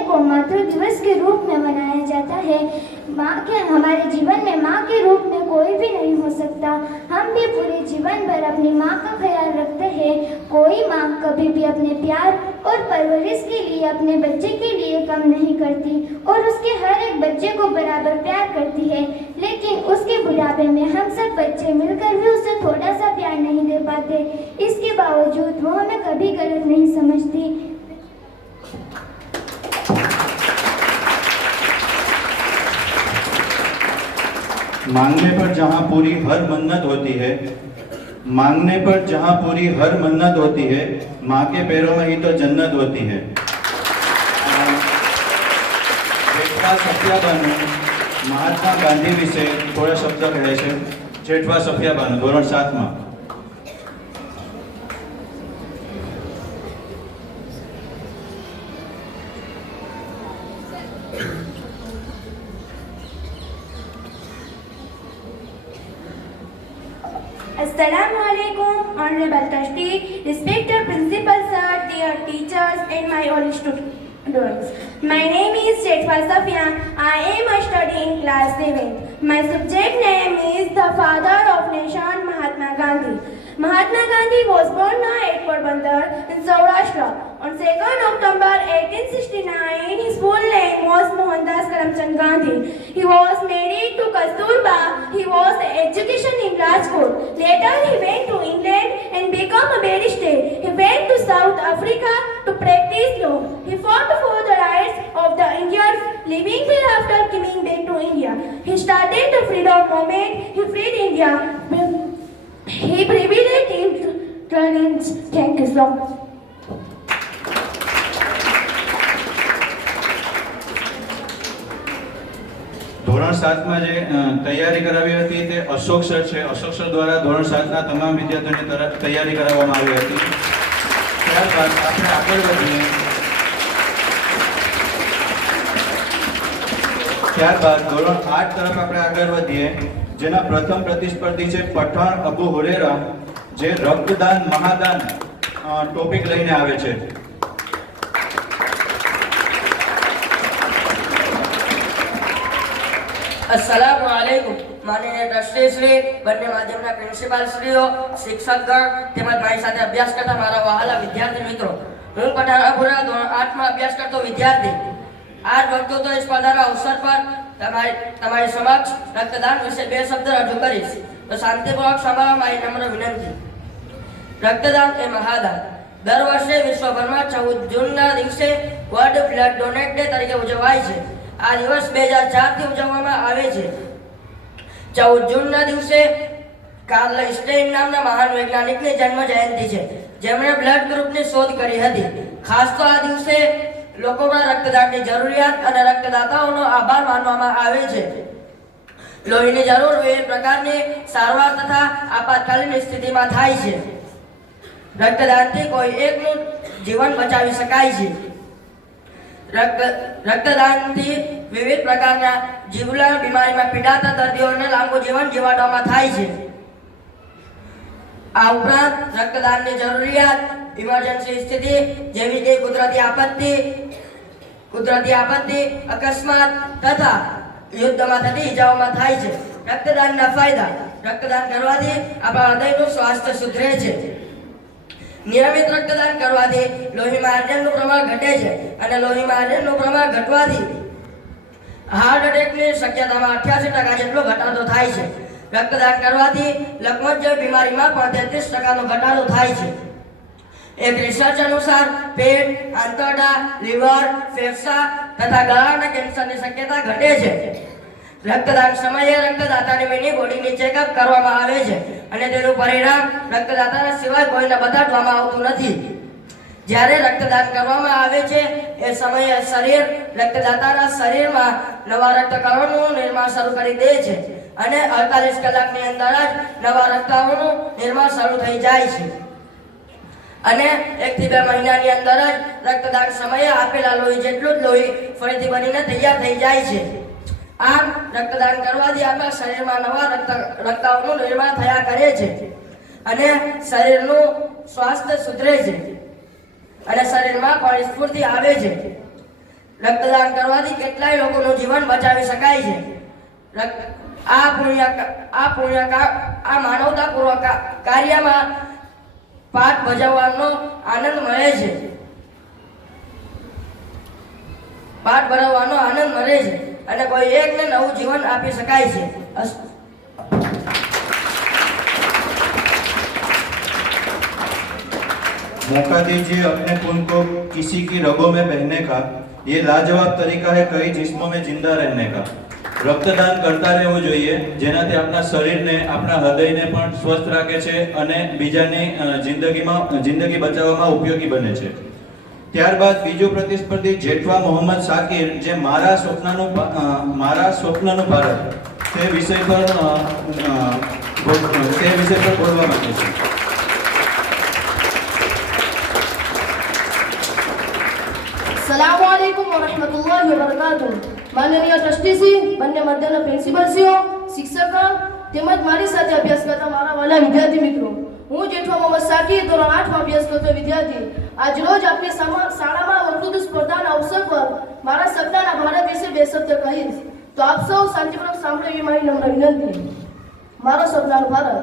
को मातृ दिवस के रूप में मनाया जाता है। माँ के हमारे जीवन में माँ के रूप में कोई भी नहीं हो सकता। हम भी पूरे जीवन भर अपनी माँ का ख्याल रखते हैं। कोई माँ कभी भी अपने प्यार और परवरिश के लिए अपने बच्चे के लिए कम नहीं करती और उसके हर एक बच्चे को बराबर प्यार करती है। लेकिन उसके बुढ़ापे में हम सब बच्चे मिलकर भी उसे थोड़ा सा प्यार नहीं दे पाते। इसके बावजूद वो हमें कभी गलत नहीं समझती। मांगने पर जहाँ पूरी हर मन्नत होती है, मांगने पर जहाँ पूरी हर मन्नत होती है, माँ के पैरों में ही तो जन्नत होती है। જેઠવા સફિયાબાનુ મહાત્મા ગાંધી વિશે થોડા શબ્દ કહે છે। જેઠવા સફિયાબાનુ ધોરણ 7 માં। Assalamualaikum, Honorable Trustee, respected Principal Sir, dear teachers and my all students. My name is Jetwa Safia. I am studying class 7th. My subject name is the father of nation, Mahatma Gandhi. Mahatma Gandhi was born at Porbandar in Saurashtra on 2nd October 1869. His full name was Mohandas Karamchand Gandhi. He was married to Kasturba. He was education in Rajkot. Later he went to England and became a barrister. He went to South Africa to practice law. He fought for the rights of the Indians, living thereafter coming back to India. He started the freedom movement. He freed India. He privileged trainings. Thank you so much. ધોરણ 7માં જે તૈયારી કરાવી હતી તે અશોક સર છે. અશોક સર દ્વારા ધોરણ 7ના તમામ વિદ્યાર્થીઓને તૈયારી કરાવવામાં આવી હતી. ત્યારબાદ આપણે આગળ વધીએ. ત્યારબાદ ધોરણ 8 તરફ આપણે આગળ વધીએ, જેના પ્રથમ પ્રતિસ્પર્ધી છે પઠાણ અબુ હુરેરા, જે રક્તદાન મહાદાન ટોપિક લઈને આવે છે. अस्सलामु अलैकुम. माननीय ट्रस्टी श्री, બંને માધ્યમના પ્રિન્સિપાલ શ્રીઓ, શિક્ષકગણ તેમજ મારી સાથે અભ્યાસ કરતા મારા વહાલા વિદ્યાર્થી મિત્રો, હું પઠાણ અબુરા ધોરણ 8માં અભ્યાસ કરતો વિદ્યાર્થી આજ વક્તૃત્વ સ્પર્ધાના અવસર પર તમારી સમક્ષ રક્તદાન વિશે 2 શબ્દ રજૂ કરીશ. તો શાંતિપૂર્વક સાંભળવા મારી નમ્ર વિનંતી. રક્તદાન એ મહાદાન. દર વર્ષે વિશ્વભરમાં 14 જૂનના દિવસે વર્લ્ડ બ્લડ ડોનેટ ડે તરીકે ઉજવાય છે. આ દિવસ 2004 થી ઉજવવામાં આવે છે. 14 જૂનના દિવસે કાર્લ સ્ટેઇન નામના મહાન વૈજ્ઞાનિકની જન્મ જયંતિ છે, જેમણે બ્લડ ગ્રુપની શોધ કરી હતી. ખાસ તો આ દિવસે લોકોમાં રક્તદાનની જરૂરિયાત અને રક્તદાતાઓનો આભાર માનવામાં આવે છે. લોહીની જરૂર વિવિધ પ્રકારની સારવાર તથા આપાતકાલીન સ્થિતિમાં થાય છે. રક્તદાનથી કોઈ એકનું જીવન બચાવી શકાય છે. રક્તદાનથી વિવિધ પ્રકારના જીવલેણ બીમારીમાં પીડાતા દર્દીઓને લાંબુ જીવન જીવાડવામાં થાય છે. આ ઉપરાંત રક્તદાનની જરૂરિયાત ઇમરજન્સી સ્થિતિ જેવી કે કુદરતી આપત્તિ, અકસ્માત તથા યુદ્ધમાં થતી ઈજાઓમાં થાય છે. રક્તદાનના ફાયદા. રક્તદાન કરવાથી આપણા હૃદયનું સ્વાસ્થ્ય સુધરે છે. નિયમિત રક્તદાન કરવાથી લોહીમાં આયર્નનું પ્રમાણ ઘટે છે અને લોહીમાં આયર્નનું પ્રમાણ ઘટવાથી હાર્ટ એટેકની શક્યતામાં 88% જેટલો ઘટાડો થાય છે. રક્તદાન કરવાથી લકમત જેવી બીમારીમાં પણ 33% ઘટાડો થાય છે. એક રિસર્ચ અનુસાર પેટ, આંતરડા, લીવર, ફેફસા તથા ગળાના કેન્સરની શક્યતા ઘટે છે. રક્તદાન સમયે રક્તદાતાની મિની બોડીની ચેકઅપ કરવામાં આવે છે અને તેનું પરિણામ રક્તદાતાના સિવાય કોઈને બતાડવામાં આવતું નથી. જ્યારે રક્તદાન કરવામાં આવે છે એ સમયે શરીર રક્તદાતાના શરીરમાં નવા રક્તકણોનું નિર્માણ શરૂ કરી દે છે અને 48 કલાકની અંદર જ નવા રક્તકણોનું નિર્માણ શરૂ થઈ જાય છે અને 1 થી 2 મહિનાની અંદર જ રક્તદાન સમયે આપેલા લોહી જેટલું જ લોહી ફરીથી બનીને તૈયાર થઈ જાય છે. આમ રક્તદાન કરવાથી આપણા શરીરમાં નવા રક્તકણોનું નિર્માણ થયા કરે છે અને શરીરનું સ્વાસ્થ્ય સુધરે છે અને શરીરમાં પણ સ્ફૂર્તિ આવે છે. રક્તદાન કરવાથી કેટલાય લોકોનું જીવન બચાવી શકાય છે. આ માનવતાપૂર્વક કાર્યમાં પાઠ ભજવવાનો આનંદ મળે છે. અને કોઈ એકને નવું જીવન આપી શકાય છે. मौका दीजिए अपने खून को किसी की रगों में बहने का, ये लाजवाब तरीका है कई जिस्मों में जिंदा रहने का. રક્તદાન કરતા રહેવું જોઈએ, જેનાથી આપણા શરીરને, આપણા હૃદયને પણ સ્વસ્થ રાખે છે અને બીજાની જિંદગી બચાવવામાં ઉપયોગી બને છે. ત્યારબાદ બીજો પ્રતિસ્પર્ધી જેઠવા મોહમ્મદ શાકિર, જે મારા સ્વપ્નનું ભારત તે વિષય પર બોલવા માંગે છે. अस्सलामुअलैकुम वरहमतुल्लाहि वबरकातुह. माननीय ट्रस्टी श्री, બંને મધ્યના પ્રિન્સિપલ શ્રીઓ, શિક્ષકગણ તેમજ મારી સાથે અભ્યાસ કરતા મારા વાલા વિદ્યાર્થી મિત્રો, હું જેઠવા મોહમ્મદ શાકિર ધોરણ 8માં અભ્યાસ કરતો વિદ્યાર્થી આજ રોજ આપની શાળામાં વક્તૃત્વ સ્પર્ધાના અવસર પર મારા સપનાના ભારત વિશે 2 શબ્દ કહીશ. તો આપ સૌ શાંતિપૂર્વક સાંભળો એવી મારી નમ્ર વિનંતી. મારો સપનાનું ભારત.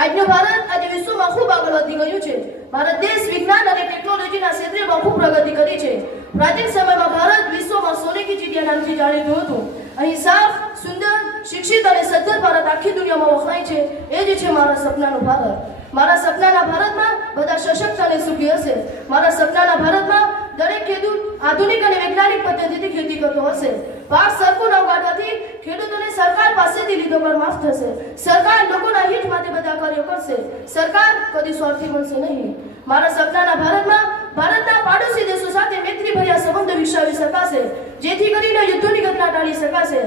આજનું ભારત આજે વિશ્વમાં ખૂબ આગળ વધી ગયું છે. ભારત દેશ વિજ્ઞાન અને ટેકનોલોજીના ક્ષેત્રમાં ખૂબ પ્રગતિ કરી છે. પ્રાચીન સમયમાં ભારત વિશ્વમાં સોને કી ચિડિયા નામથી જાણીતું હતું. અહીં સાફ, સુંદર, શિક્ષિત અને સદ્ધર ભારત આખી દુનિયામાં વખણાય છે. એ જ છે મારા સપનાનું ભારત. મારા સપનાના ભારતમાં બધા સશક્ત અને સુખી હશે. મારા સપનાના ભારતમાં દરેક ખેડૂત આધુનિક અને વૈજ્ઞાનિક પદ્ધતિથી ખેતી કરતો હશે. પાક સરખું ન ઉગાડવાથી ખેડૂતોને સરકાર પાસેથી ફરીથી લીધો કર માફ થશે. સરકાર લોકોના હિત માટે બધા કાર્યો કરશે. સરકાર કદી સ્વાર્થી બનશે નહીં. મારા સપનાના ભારતમાં ભારતના પાડોશી દેશો સાથે મૈત્રીભર્યા સંબંધો વિકસાવી શકાશે, જેથી કરીને યુદ્ધોની ઘટના ટાળી શકાશે.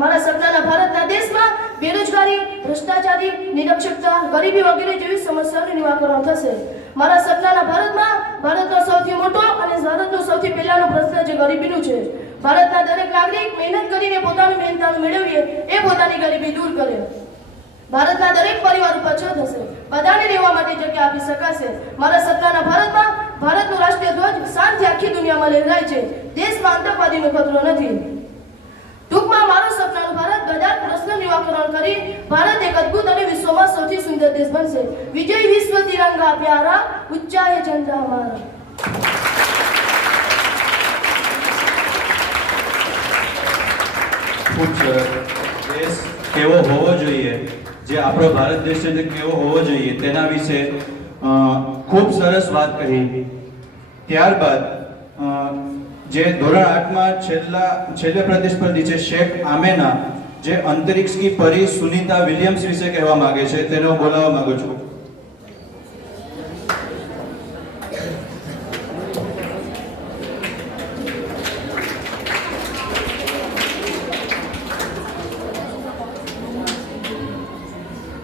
મારા સપનાના ભારતના દેશમાં બેરોજગારી, ભ્રષ્ટાચારી, નિરક્ષરતા, ગરીબી વગેરે જેવી સમસ્યાઓનું નિરાકરણ થશે. મારા સપનાના ભારતમાં ભારતનો સૌથી મોટો અને ભારતનો સૌથી પહેલાનો પ્રશ્ન જે ગરીબીનું છે. ભારતના દરેક નાગરિક મહેનત કરીને પોતાનું મહેનતાણું મેળવીએ એ પોતાની ગરીબી દૂર કરે. ભારતના દરેક પરિવાર ઉપર છત હશે, બધાને રહેવા માટે જગ્યા આપી શકાશે. મારા સપનાના ભારતમાં ભારતનો રાષ્ટ્રીય ધ્વજ શાનથી આખી દુનિયામાં લહેરાય છે. દેશમાં આતંકવાદીનો ખતરો નથી. ટૂંકમાં મારું સપનાનું ભારત બધા પ્રશ્ન નિરાકરણ કરી ભારત એક અદ્ભુત અને વિશ્વમાં સૌથી સુંદર દેશ બનશે. વિજય વિશ્વ તિરંગા પ્યારા, ઉચ્ચાય ઝંડા હમારા. ખૂબ સરસ. દેશ કેવો હોવો જોઈએ, જે આપણો ભારત દેશ છે તે કેવો હોવો જોઈએ તેના વિશે ખૂબ સરસ વાત કહી. ત્યારબાદ જે ધોરણ 8માં છેલ્લે પ્રતિસ્પર્ધી છે શેખ આમેના, જે અંતરિક્ષ કી પરી સુનીતા વિલિયમ્સ વિશે કહેવા માંગે છે, તેને હું બોલાવવા માંગુ છું.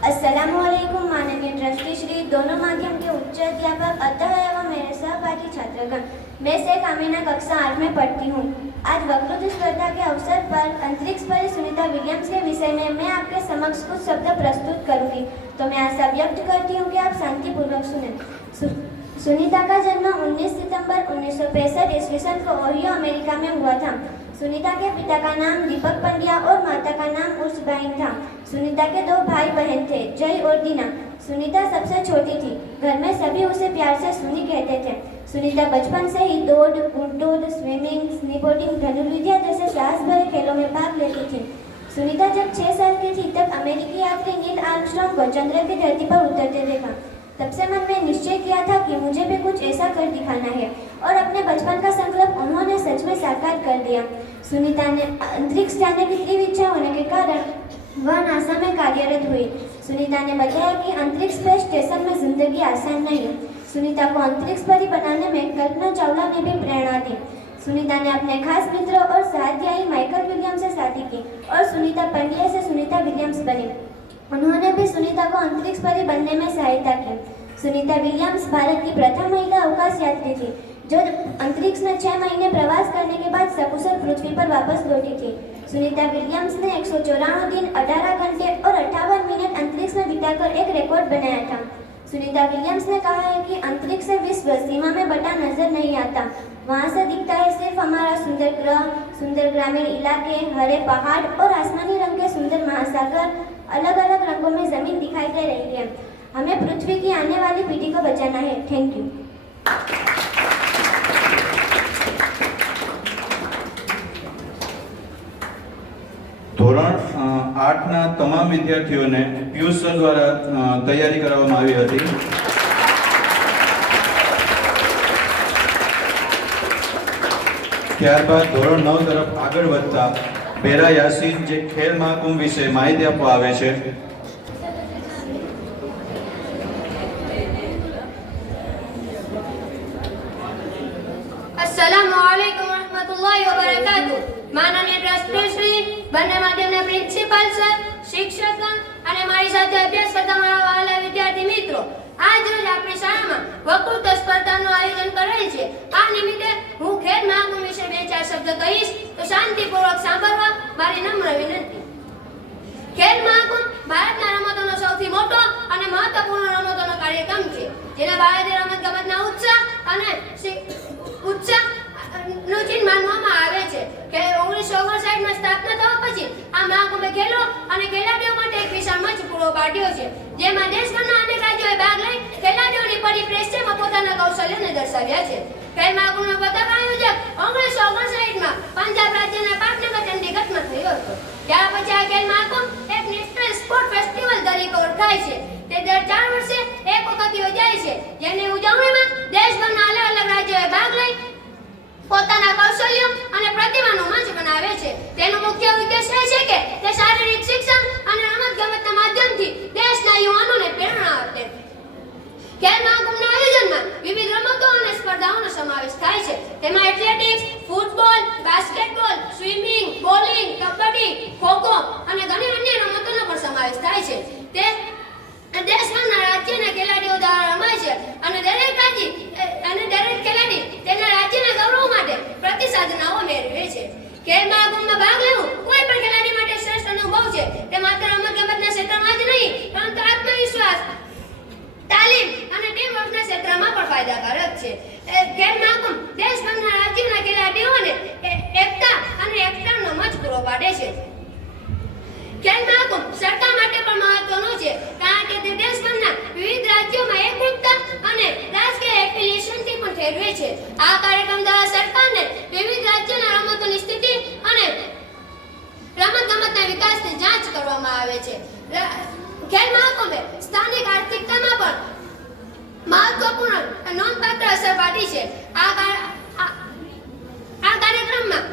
अस्सलामुअलैकुम माननीय ट्रस्टी श्री, दोनों माध्यम के उच्च अध्यापक अतः एवं मेरे सहपाठी छात्रगण, मैं शेख आमीना कक्षा 8 में पढ़ती हूँ. आज वक्तृत्व स्पर्धा के अवसर पर अंतरिक्ष परी सुनीता विलियम्स के विषय में मैं आपके समक्ष कुछ शब्द प्रस्तुत करूंगी. तो मैं आशा व्यक्त करती हूँ कि आप शांतिपूर्वक सुने. सुनीता का जन्म 19 सितंबर 1965 ईस्वी सन को ओहियो अमेरिका में हुआ था. सुनीता के पिता का नाम दीपक पंड्या और माता का नाम उर्सबाइन था. सुनीता के 2 भाई बहन थे, जय और दीना. सुनीता सबसे छोटी थी. घर में सभी उसे प्यार से सुनी कहते थे. सुनीता बचपन से ही दौड़, ऊंटदौड़, स्विमिंग, स्नीबोर्डिंग, धनुर्विद्या जैसे साहस भरे खेलों में भाग लेती थी. सुनीता जब 6 साल की थी तब अमेरिकी यात्री नील आर्मस्ट्रांग को चंद्र की धरती पर उतरते देखा. तब से मन में निश्चय किया था कि मुझे भी कुछ ऐसा कर दिखाना है, और अपने बचपन का संकल्प उन्होंने सच में साकार कर दिया. सुनीता ने अंतरिक्ष जाने की तीव्र इच्छा होने के कारण वह नासा में कार्यरत हुई. सुनीता ने बताया कि अंतरिक्ष स्पेस स्टेशन में जिंदगी आसान नहीं है. सुनीता को अंतरिक्ष परी बनाने में कल्पना चावला ने भी प्रेरणा दी. सुनीता ने अपने खास मित्र और स्वाध्यायी माइकल विलियम्स से शादी की और सुनीता पंड्या से सुनीता विलियम्स बनी. उन्होंने भी सुनीता को अंतरिक्ष परी बनने में सहायता की. सुनीता विलियम्स भारत की प्रथम महिला अवकाश यात्री थी जो अंतरिक्ष में 6 महीने प्रवास करने के बाद सकुशल पृथ्वी पर वापस लौटी थी. सुनीता विलियम्स ने 194 दिन, 18 घंटे और 58 मिनट अंतरिक्ष में बिताकर एक रिकॉर्ड बनाया था. सुनीता विलियम्स ने कहा है कि अंतरिक्ष से विश्व सीमा में बटा नजर नहीं आता. वहाँ से दिखता है सिर्फ हमारा सुंदर ग्रह, सुंदर ग्रामीण इलाके, हरे पहाड़ और आसमानी रंग के सुंदर महासागर. अलग अलग रंगों में जमीन दिखाई दे रही है. हमें पृथ्वी की आने वाली पीढ़ी को बचाना है. Thank you. ધોરણ 8ના તમામ વિદ્યાર્થીઓને પિયુષ સર દ્વારા તૈયારી કરવામાં આવી હતી. ત્યારબાદ ધોરણ 9 તરફ આગળ વધતા બેરા યાસીન જે ખેલ મહાકુંભ વિશે માહિતી આપવા આવે છે. अस्सलामुअलैकुम रहमतुल्लाहि व बरकातुहू. माननीय ट्रस्टी श्री, બંને માધ્યમના પ્રિન્સિપાલ સર, શિક્ષકગણ અને મારી સાથે અભ્યાસ કરતા મારા વહાલા વિદ્યાર્થી મિત્રો, આજ રોજ આપણી શાળામાં વક્તૃત્વ સ્પર્ધાનું આયોજન કરેલ છે. આ નિમિત્તે હું ખેલ મહાકુંભ વિશે 2-4 શબ્દ કહીશ, તો શાંતિપૂર્વક સાંભળવા મારી નમ્ર વિનંતી. ખેલ મહાકુંભ ભારતના રમતોનો સૌથી મોટો અને મહત્વપૂર્ણ રમતોનો કાર્યક્રમ છે, જેના ભારતીય રમતગમતના ઉત્સાહ નું ચિહ્ન માનવામાં આવે છે. કે 1959માં સ્થાપના થવા પછી આ મહાકુંભે ખેલો અને ખેલાડીઓ માટે એક વિશાળ મંચ પૂરો પાડ્યો છે, જેમાં દેશભરના અનેક રાજ્યોએ ભાગ લઈ ખેલાડીઓની પરિપ્રેક્ષ્યમાં પોતાના કૌશલ્યને દર્શાવ્યા છે. ખેલ મહાકુંભનો પતાકા આયોજક 1959માં પંજાબ રાજ્યના પાટનગર ચંદીગઢમાં થયો હતો. ત્યાર પછી આ ખેલ મહાકુંભ એક નેશનલ સ્પોર્ટ ફેસ્ટિવલ તરીકે ઓળખાય છે. તે દર 4 વર્ષે એક વખત યોજાય છે, જેની ઉજવણીમાં દેશભરના અલગ અલગ રાજ્યોએ ભાગ લઈ પોતાના કૌશલ્યો અને પ્રતિભાનો મંચ બનાવે છે. તેનો મુખ્ય ઉદ્દેશ એ છે કે તે શારીરિક શિક્ષણ આ કાર્યક્રમ દ્વારા સરકારને વિવિધ રાજ્યોના રમતોની સ્થિતિ અને રમતગમતના વિકાસની જાંચ કરવામાં આવે છે. ખેલ મહાકુંભે સ્થાનિક આર્થિકતામાં પણ મહત્વપૂર્ણ નોંધપાત્ર અસર પાડી છે. આ કાર્યક્રમમાં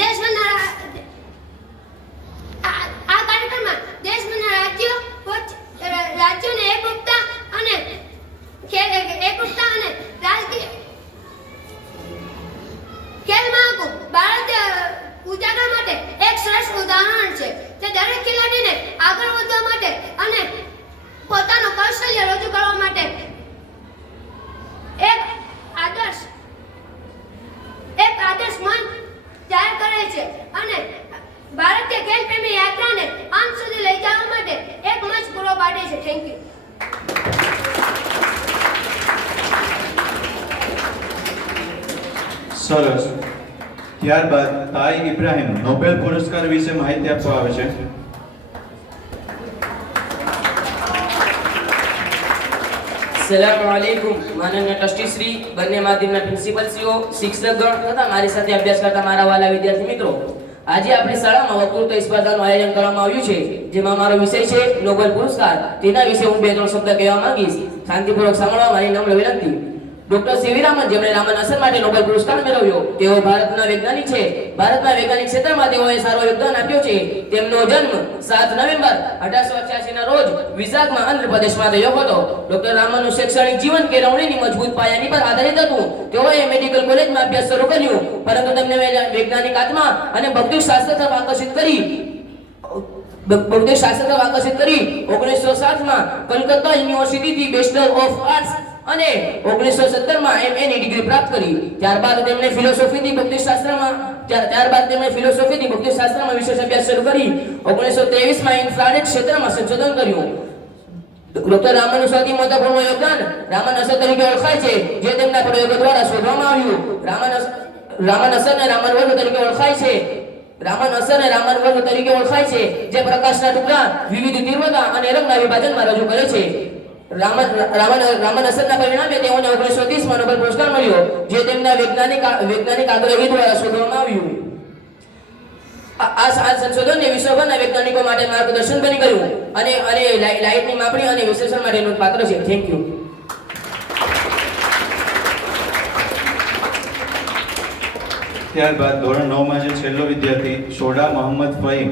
દેશભરના રાજ્યોને એકરૂપતા અને રાજકીય ખેલ મહાકુંભ ભારત ઉજાગર માટે એક શ્રેષ્ઠ ઉદાહરણ છે. તે દરેક ખેલાડીને આગળ વધવા માટે અને પોતાનું કૌશલ્ય રજૂ કરવા માટે એક આદર્શ મંચ તૈયાર કરે છે અને ભારતીય ખેલ પ્રેમી યાત્રાને અંત સુધી લઈ જવા માટે એક મંચ પૂરો પાડે છે. Thank you. સરસ. ત્યારબાદ તાઈ ઇબ્રાહિમ નોબેલ પુરસ્કાર વિશે માહિતી આપવા આવે છે. સલામુઅલૈકુમ. માનનીય ટ્રસ્ટી શ્રી, બંને માધ્યમના પ્રિન્સિપલશ્રીઓ, શિક્ષકગણ તથા મારી સાથે અભ્યાસ કરતા મારા વાલા વિદ્યાર્થી મિત્રો, આજે આપણી શાળામાં વક્તૃત્વ સ્પર્ધાનું આયોજન કરવામાં આવ્યું છે, જેમાં મારો વિષય છે નોબેલ પુરસ્કાર. તેના વિશે હું 2-3 શબ્દ કહેવા માંગીશ. શાંતિપૂર્વક સાંભળવા મારી નમ્ર વિનંતી. ડોક્ટર સીવી રામન, જેમણે રામન અસર માટે નોબેલ પુરસ્કાર મેળવ્યો, તેઓ ભારતના વૈજ્ઞાનિક છે. ભારતના વૈજ્ઞાનિક ક્ષેત્રમાં તેઓએ સારો યોગદાન આપ્યું છે. તેમનો જન્મ 7 નવેમ્બર 1888 ના રોજ વિશાખમાં આંધ્રપ્રદેશમાં થયો હતો. ડોક્ટર રામનનું શૈક્ષણિક જીવન કેળવણીની મજબૂત પાયાની પર આધારિત હતું. તેઓએ મેડિકલ કોલેજમાં અભ્યાસ શરૂ કર્યો, પરંતુ તેમને વૈજ્ઞાનિક આત્મા અને ભૌતિક શાસ્ત્ર તરફ આકર્ષિત કરી 1907 માં કલકત્તા યુનિવર્સિટીથી બેચલર ઓફ આર્ટ્સ અને 1917 માં MA ની ડિગ્રી પ્રાપ્ત કરી. ત્યારબાદ તેમણે ફિલોસોફીથી ભૌતિક શાસ્ત્રમાં વિશેષ અભ્યાસ શરૂ કરી. 1923 માં ઇન્ફ્રારેડ ક્ષેત્રમાં સંશોધન કર્યું. ડોક્ટર રામનનું સૌથી મહત્વપૂર્ણ યોગદાન રામન અસર તરીકે ઓળખાય છે, જે તેમના પ્રયોગો દ્વારા શોધવામાં આવ્યું. રામન અસરને રામન વર્ગ તરીકે ઓળખાય છે, જે પ્રકાશના ટુકડા વિવિધ તીવ્રતા અને રંગના વિભાજનમાં રજૂ કરે છે. રામન અસરના પરિણામે તેઓને 1930 માં નોબેલ પુરસ્કાર મળ્યો, જે તેમના વૈજ્ઞાનિક આગ્રહી દ્વારા શોધવામાં આવ્યું. આ સંશોધનને વિશ્વભરના વૈજ્ઞાનિકો માટે માર્ગદર્શન બની ગયું અને લાઇટની માપણી અને વિશ્લેષણ માટે નોંધપાત્ર છે. Thank you. ત્યારબાદ ધોરણ 9 માં જે છેલ્લો વિદ્યાર્થી શોડા મોહમ્મદ ફહીમ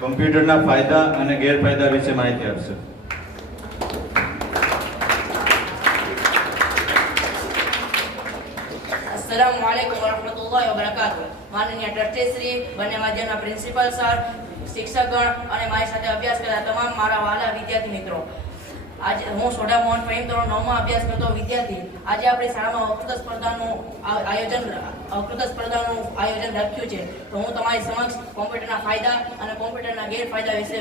કમ્પ્યુટરના ફાયદા અને ગેરફાયદા વિશે માહિતી આપશે. अस्सलामुअलैकुम वरहमतुल्लाहि वबरकातुह. माननीय ट्रस्टी श्री, બંને માધ્યમના પ્રિન્સિપલ સર, શિક્ષકગણ અને મારી સાથે અભ્યાસ કરતા તમામ મારા વાલા વિદ્યાર્થી મિત્રો, આજે હું સોડા મોહન ફહીમ ધોરણ 9 માં અભ્યાસ કરતો વિદ્યાર્થી. આજે આપણી શાળામાં વક્તૃત્વ સ્પર્ધાનું આયોજન રાખ્યું છે. તો હું તમારી સમક્ષ કોમ્પ્યુટરના ફાયદા અને કોમ્પ્યુટરના ગેરફાયદા વિશે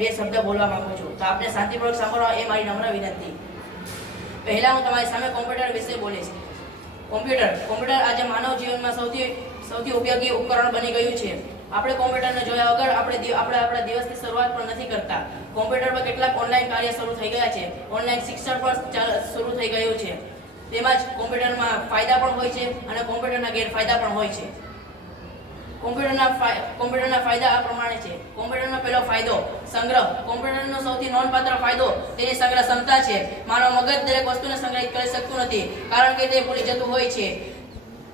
2 શબ્દ બોલવા માંગુ છું. તો આપણે શાંતિપૂર્વક સાંભળવા એ મારી નમ્ર વિનંતી. પહેલા હું તમારી સામે કોમ્પ્યુટર વિશે બોલીશ. કોમ્પ્યુટર આજે માનવ જીવનમાં સૌથી ઉપયોગી ઉપકરણ બની ગયું છે. આપણે કોમ્પ્યુટરને જોયા વગર આપણે આપણા દિવસની શરૂઆત પણ નથી કરતા. કોમ્પ્યુટર પર કેટલાક ઓનલાઈન કાર્ય શરૂ થઈ ગયા છે. ઓનલાઈન શિક્ષણ પણ શરૂ થઈ ગયું છે. તેમજ કોમ્પ્યુટરમાં ફાયદા પણ હોય છે અને કોમ્પ્યુટરના ગેરફાયદા પણ હોય છે. કોમ્પ્યુટરના ફાયદા આ પ્રમાણે છે. કોમ્પ્યુટરનો પહેલો ફાયદો સંગ્રહ. કોમ્પ્યુટરનો સૌથી નોંધપાત્ર ફાયદો તેની સંગ્રહ ક્ષમતા છે. માનવ મગજ દરેક વસ્તુને સંગ્રહિત કરી શકતું નથી, કારણ કે તે ભૂલી જતું હોય છે.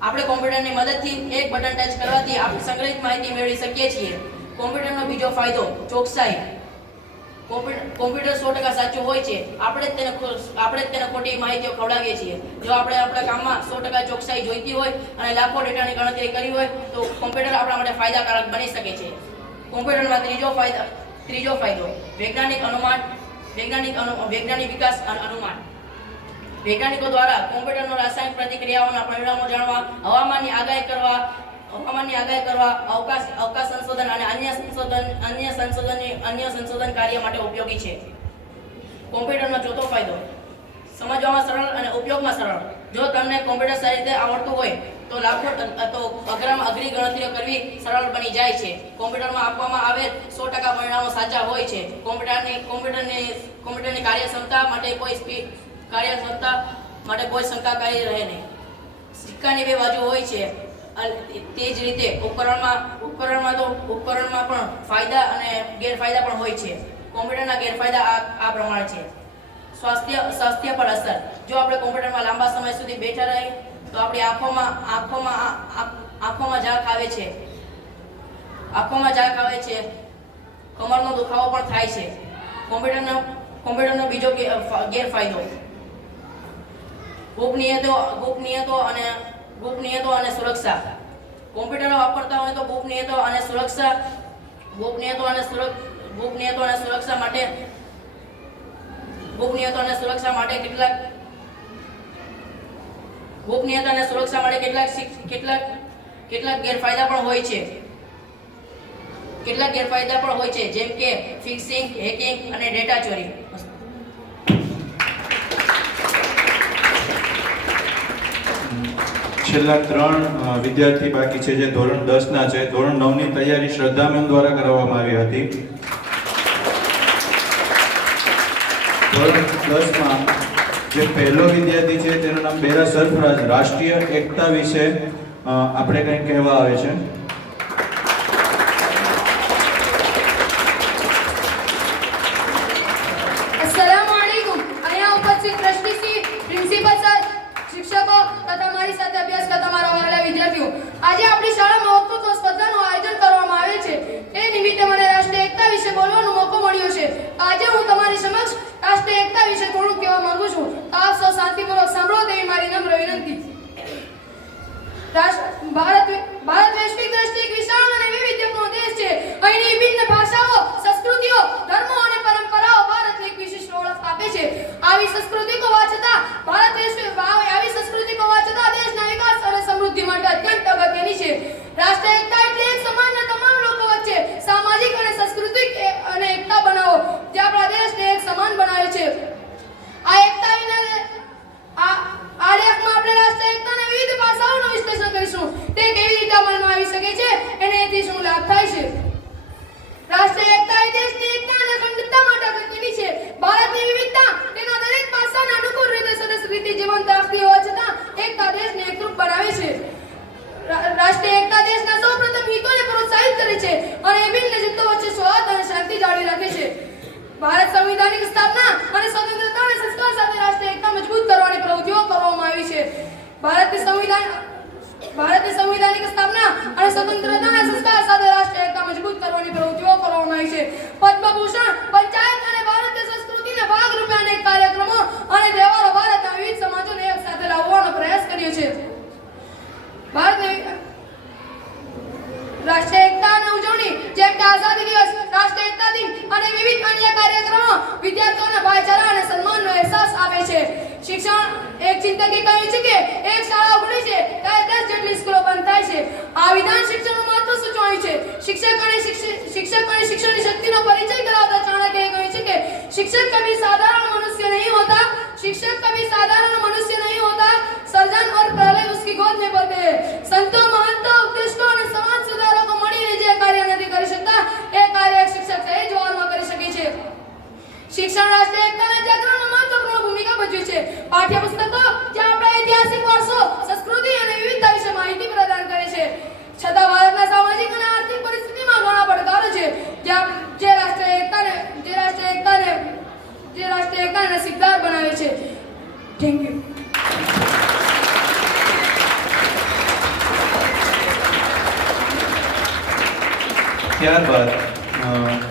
આપણે કોમ્પ્યુટરની મદદથી એક બટન ટચ કરવાથી આપણે સંગ્રહિત માહિતી મેળવી શકીએ છીએ. કોમ્પ્યુટરનો બીજો ફાયદો ચોકસાઈ. કોમ્પ્યુટર 100% સાચું હોય છે. આપણે જ તેને ખોટી માહિતીઓ ખવડાવીએ છીએ. જો આપણે આપણા કામમાં 100% ચોકસાઈ જોઈતી હોય અને લાખો ડેટાની ગણતરી કરી હોય તો કોમ્પ્યુટર આપણા માટે ફાયદાકારક બની શકે છે. કોમ્પ્યુટરમાં ત્રીજો ફાયદો વૈજ્ઞાનિક વિકાસ અને અનુમાન. વૈજ્ઞાનિકો દ્વારા કોમ્પ્યુટરનો રાસાયણિક પ્રતિક્રિયાઓના પરિણામો જાણવા, હવામાનની આગાહી કરવા, અવકાશ સંશોધન અને અન્ય સંશોધન કાર્ય માટે ઉપયોગી છે. કોમ્પ્યુટરનો ચોથો ફાયદો સમજવામાં સરળ અને ઉપયોગમાં સરળ. જો તમને કોમ્પ્યુટર સારી રીતે આવડતું હોય તો અઘરામાં અઘરી ગણતરીઓ કરવી સરળ બની જાય છે. કોમ્પ્યુટરમાં આપવામાં આવેલ 100% પરિણામો સાચા હોય છે. કોમ્પ્યુટરની કાર્યક્ષમતા માટે કોઈ શંકા કરી રહે નહીં. સિક્કાની બે બાજુ હોય છે. તે જ રીતે ઉપકરણમાં પણ ફાયદા અને ગેરફાયદા પણ હોય છે. કોમ્પ્યુટરના ગેરફાયદા આ પ્રમાણે છે. સ્વાસ્થ્ય પર અસર. જો આપણે કોમ્પ્યુટરમાં લાંબા સમય સુધી બેઠા રહીએ તો આપણી આંખોમાં ઝાંખ આવે છે. કમરનો દુખાવો પણ થાય છે. કોમ્પ્યુટરનો બીજો ગેરફાયદો ગોપનીયતા અને સુરક્ષા. કોમ્પ્યુટર વાપરતા હોય તો ગોપનીયતા અને સુરક્ષા માટે કેટલાક ગેરફાયદા પણ હોય છે. જેમ કે ફિશિંગ, હેકિંગ અને ડેટા ચોરી. છેલ્લા 3 વિદ્યાર્થી બાકી છે જે ધોરણ 10 ના છે. ધોરણ 9 ની તૈયારી શ્રદ્ધા મેમ દ્વારા કરવામાં આવી હતી. ધોરણ 10 માં જે પહેલો વિદ્યાર્થી છે તેનું નામ બેરા સરફરાજ. રાષ્ટ્રીય એકતા વિશે આપણે કંઈક કહેવા આવે છે. अस्सलामुअलैकुम. અહીંયા ઉપસ્થિત ટ્રસ્ટી, પ્રિન્સિપલ સર, શિક્ષકો તથા મારી સાથે અભ્યાસ કરતા મારા વહાલા વિદ્યાર્થીઓ, આજે આપણી શાળામાં વક્તૃત્વ સ્પર્ધાનું આયોજન કરવામાં આવે છે. તે નિમિત્તે મને રાષ્ટ્રીય એકતા વિશે બોલવાનો મોકો મળ્યો છે. આજે હું તમારી સમક્ષ રાષ્ટ્રીય એકતા વિશે થોડું કહેવા માંગુ છું. આપ સૌ શાંતિપૂર્વક સાંભળો તેવી મારી નમ્ર વિનંતી. ભારત વૈશ્વિક દ્રષ્ટિએ એક વિશાળ અને વૈવિધ્યપૂર્ણ દેશ છે. અહીંની વિભિન્ન ભાષાઓ, સંસ્કૃતિઓ, ધર્મો અને પરંપરાઓ ભારતને એક વિશિષ્ટ ઓળખ આપે છે. આવી સંસ્કૃતિ હોવા છતાં દેશના વિકાસ અને સમૃદ્ધિ માટે અત્યંત અગત્યની છે. રાષ્ટ્રીય એકતા એટલે એક સમાજના તમામ લોકો વચ્ચે સામાજિક અને સાંસ્કૃતિક અને એકતા બનાવો જે આપણા દેશને એક સમાન બનાવે છે. આ એકતા વિના આ લેખમાં આપણે રાષ્ટ્રીય એકતાના વિવિધ પાસાઓનું વિશ્લેષણ કરીશું. તે કેવી રીતે અમલમાં આવી શકે છે અને એથી શું લાભ થાય છે. રાષ્ટ્રીય એકતા એ દેશની એકતા અને અખંડતા માટે અગત્યની છે. ભારતની વિવિધતા તેના દરેક પાસાને અનુકૂળ રીતે સરસ રીતે જીવંત રાખતી હોવા છતાં એકતા દેશને એકરૂપ બનાવે છે. રાષ્ટ્રીય એકતા દેશના સૌપ્રથમ હિતોને પ્રોત્સાહિત કરે છે અને વિભિન્ન જૂથો વચ્ચે સૌહાર્દ અને શાંતિ જાળવી રાખે છે. ભારત સંવિધાનિક સ્થાપના અને સ્વતંત્રતા અને સંસ્કાર સાથે રાષ્ટ્રીય એકતા મજબૂત કરવાની પ્રવૃત્તિઓ કરવામાં આવી છે. ભારતની સંવિધાનિક સ્થાપના અને સ્વતંત્રતા અને સંસ્કાર સાથે રાષ્ટ્રીય એકતા મજબૂત કરવાની પ્રવૃત્તિઓ કરવામાં આવી છે. પદ્મભૂષણ, પંચાયત અને ભારતીય સંસ્કૃતિના ભાગરૂપે અનેક કાર્યક્રમો અને તહેવારો ભારતના વિવિધ સમાજોને એક સાથે લાવવાનો પ્રયાસ કર્યો છે. રાષ્ટ્રીય એકતાની ઉજવણી જેમ કે આઝાદી દિવસ, રાષ્ટ્રીય એકતા દિન અને વિવિધ અન્ય કાર્યક્રમો વિદ્યાર્થીઓને ભાઈચારા અને સન્માનનો અહેસાસ આપે છે. શિક્ષણ એક ચિંતકે કહ્યું છે કે એક શાળા ઉઘડી છે ત્યારે 10 જેટલી સ્કૂલો બંધ થાય છે. આ વિધાન શિક્ષણનું મહત્વ સૂચવ્યું છે. શિક્ષક અને શિક્ષણની શક્તિનો પરિચય કરાવતા ચાણક્યએ કહ્યું છે કે शिक्षक कभी साधारण मनुष्य नहीं होता, सर्जन और प्रलय उसकी गोद में पलते हैं. संतो, महंतो, उपदेशको અને સમાજ સુધારકો મળીને જે કાર્ય નથી કરી શકતા એ કાર્ય એક શિક્ષક સહેજ વારમાં કરી શકે છે. શિક્ષણ રાષ્ટ્રીય એકતાના જાગરણમાં મહત્વપૂર્ણ ભૂમિકા ભજવે છે. પાઠ્યપુસ્તકો જે આપણા ઐતિહાસિક વારસો, સંસ્કૃતિ અને વિવિધતા વિશે માહિતી પ્રદાન કરે છે. છતાં ભારતના સામાજિક અને આર્થિક પરિસ્થિતિમાં ઘણા પડકારો છે જે રાષ્ટ્રીય એકતાને નસીબદાર બનાવે છે. Thank you. ત્યારબાદ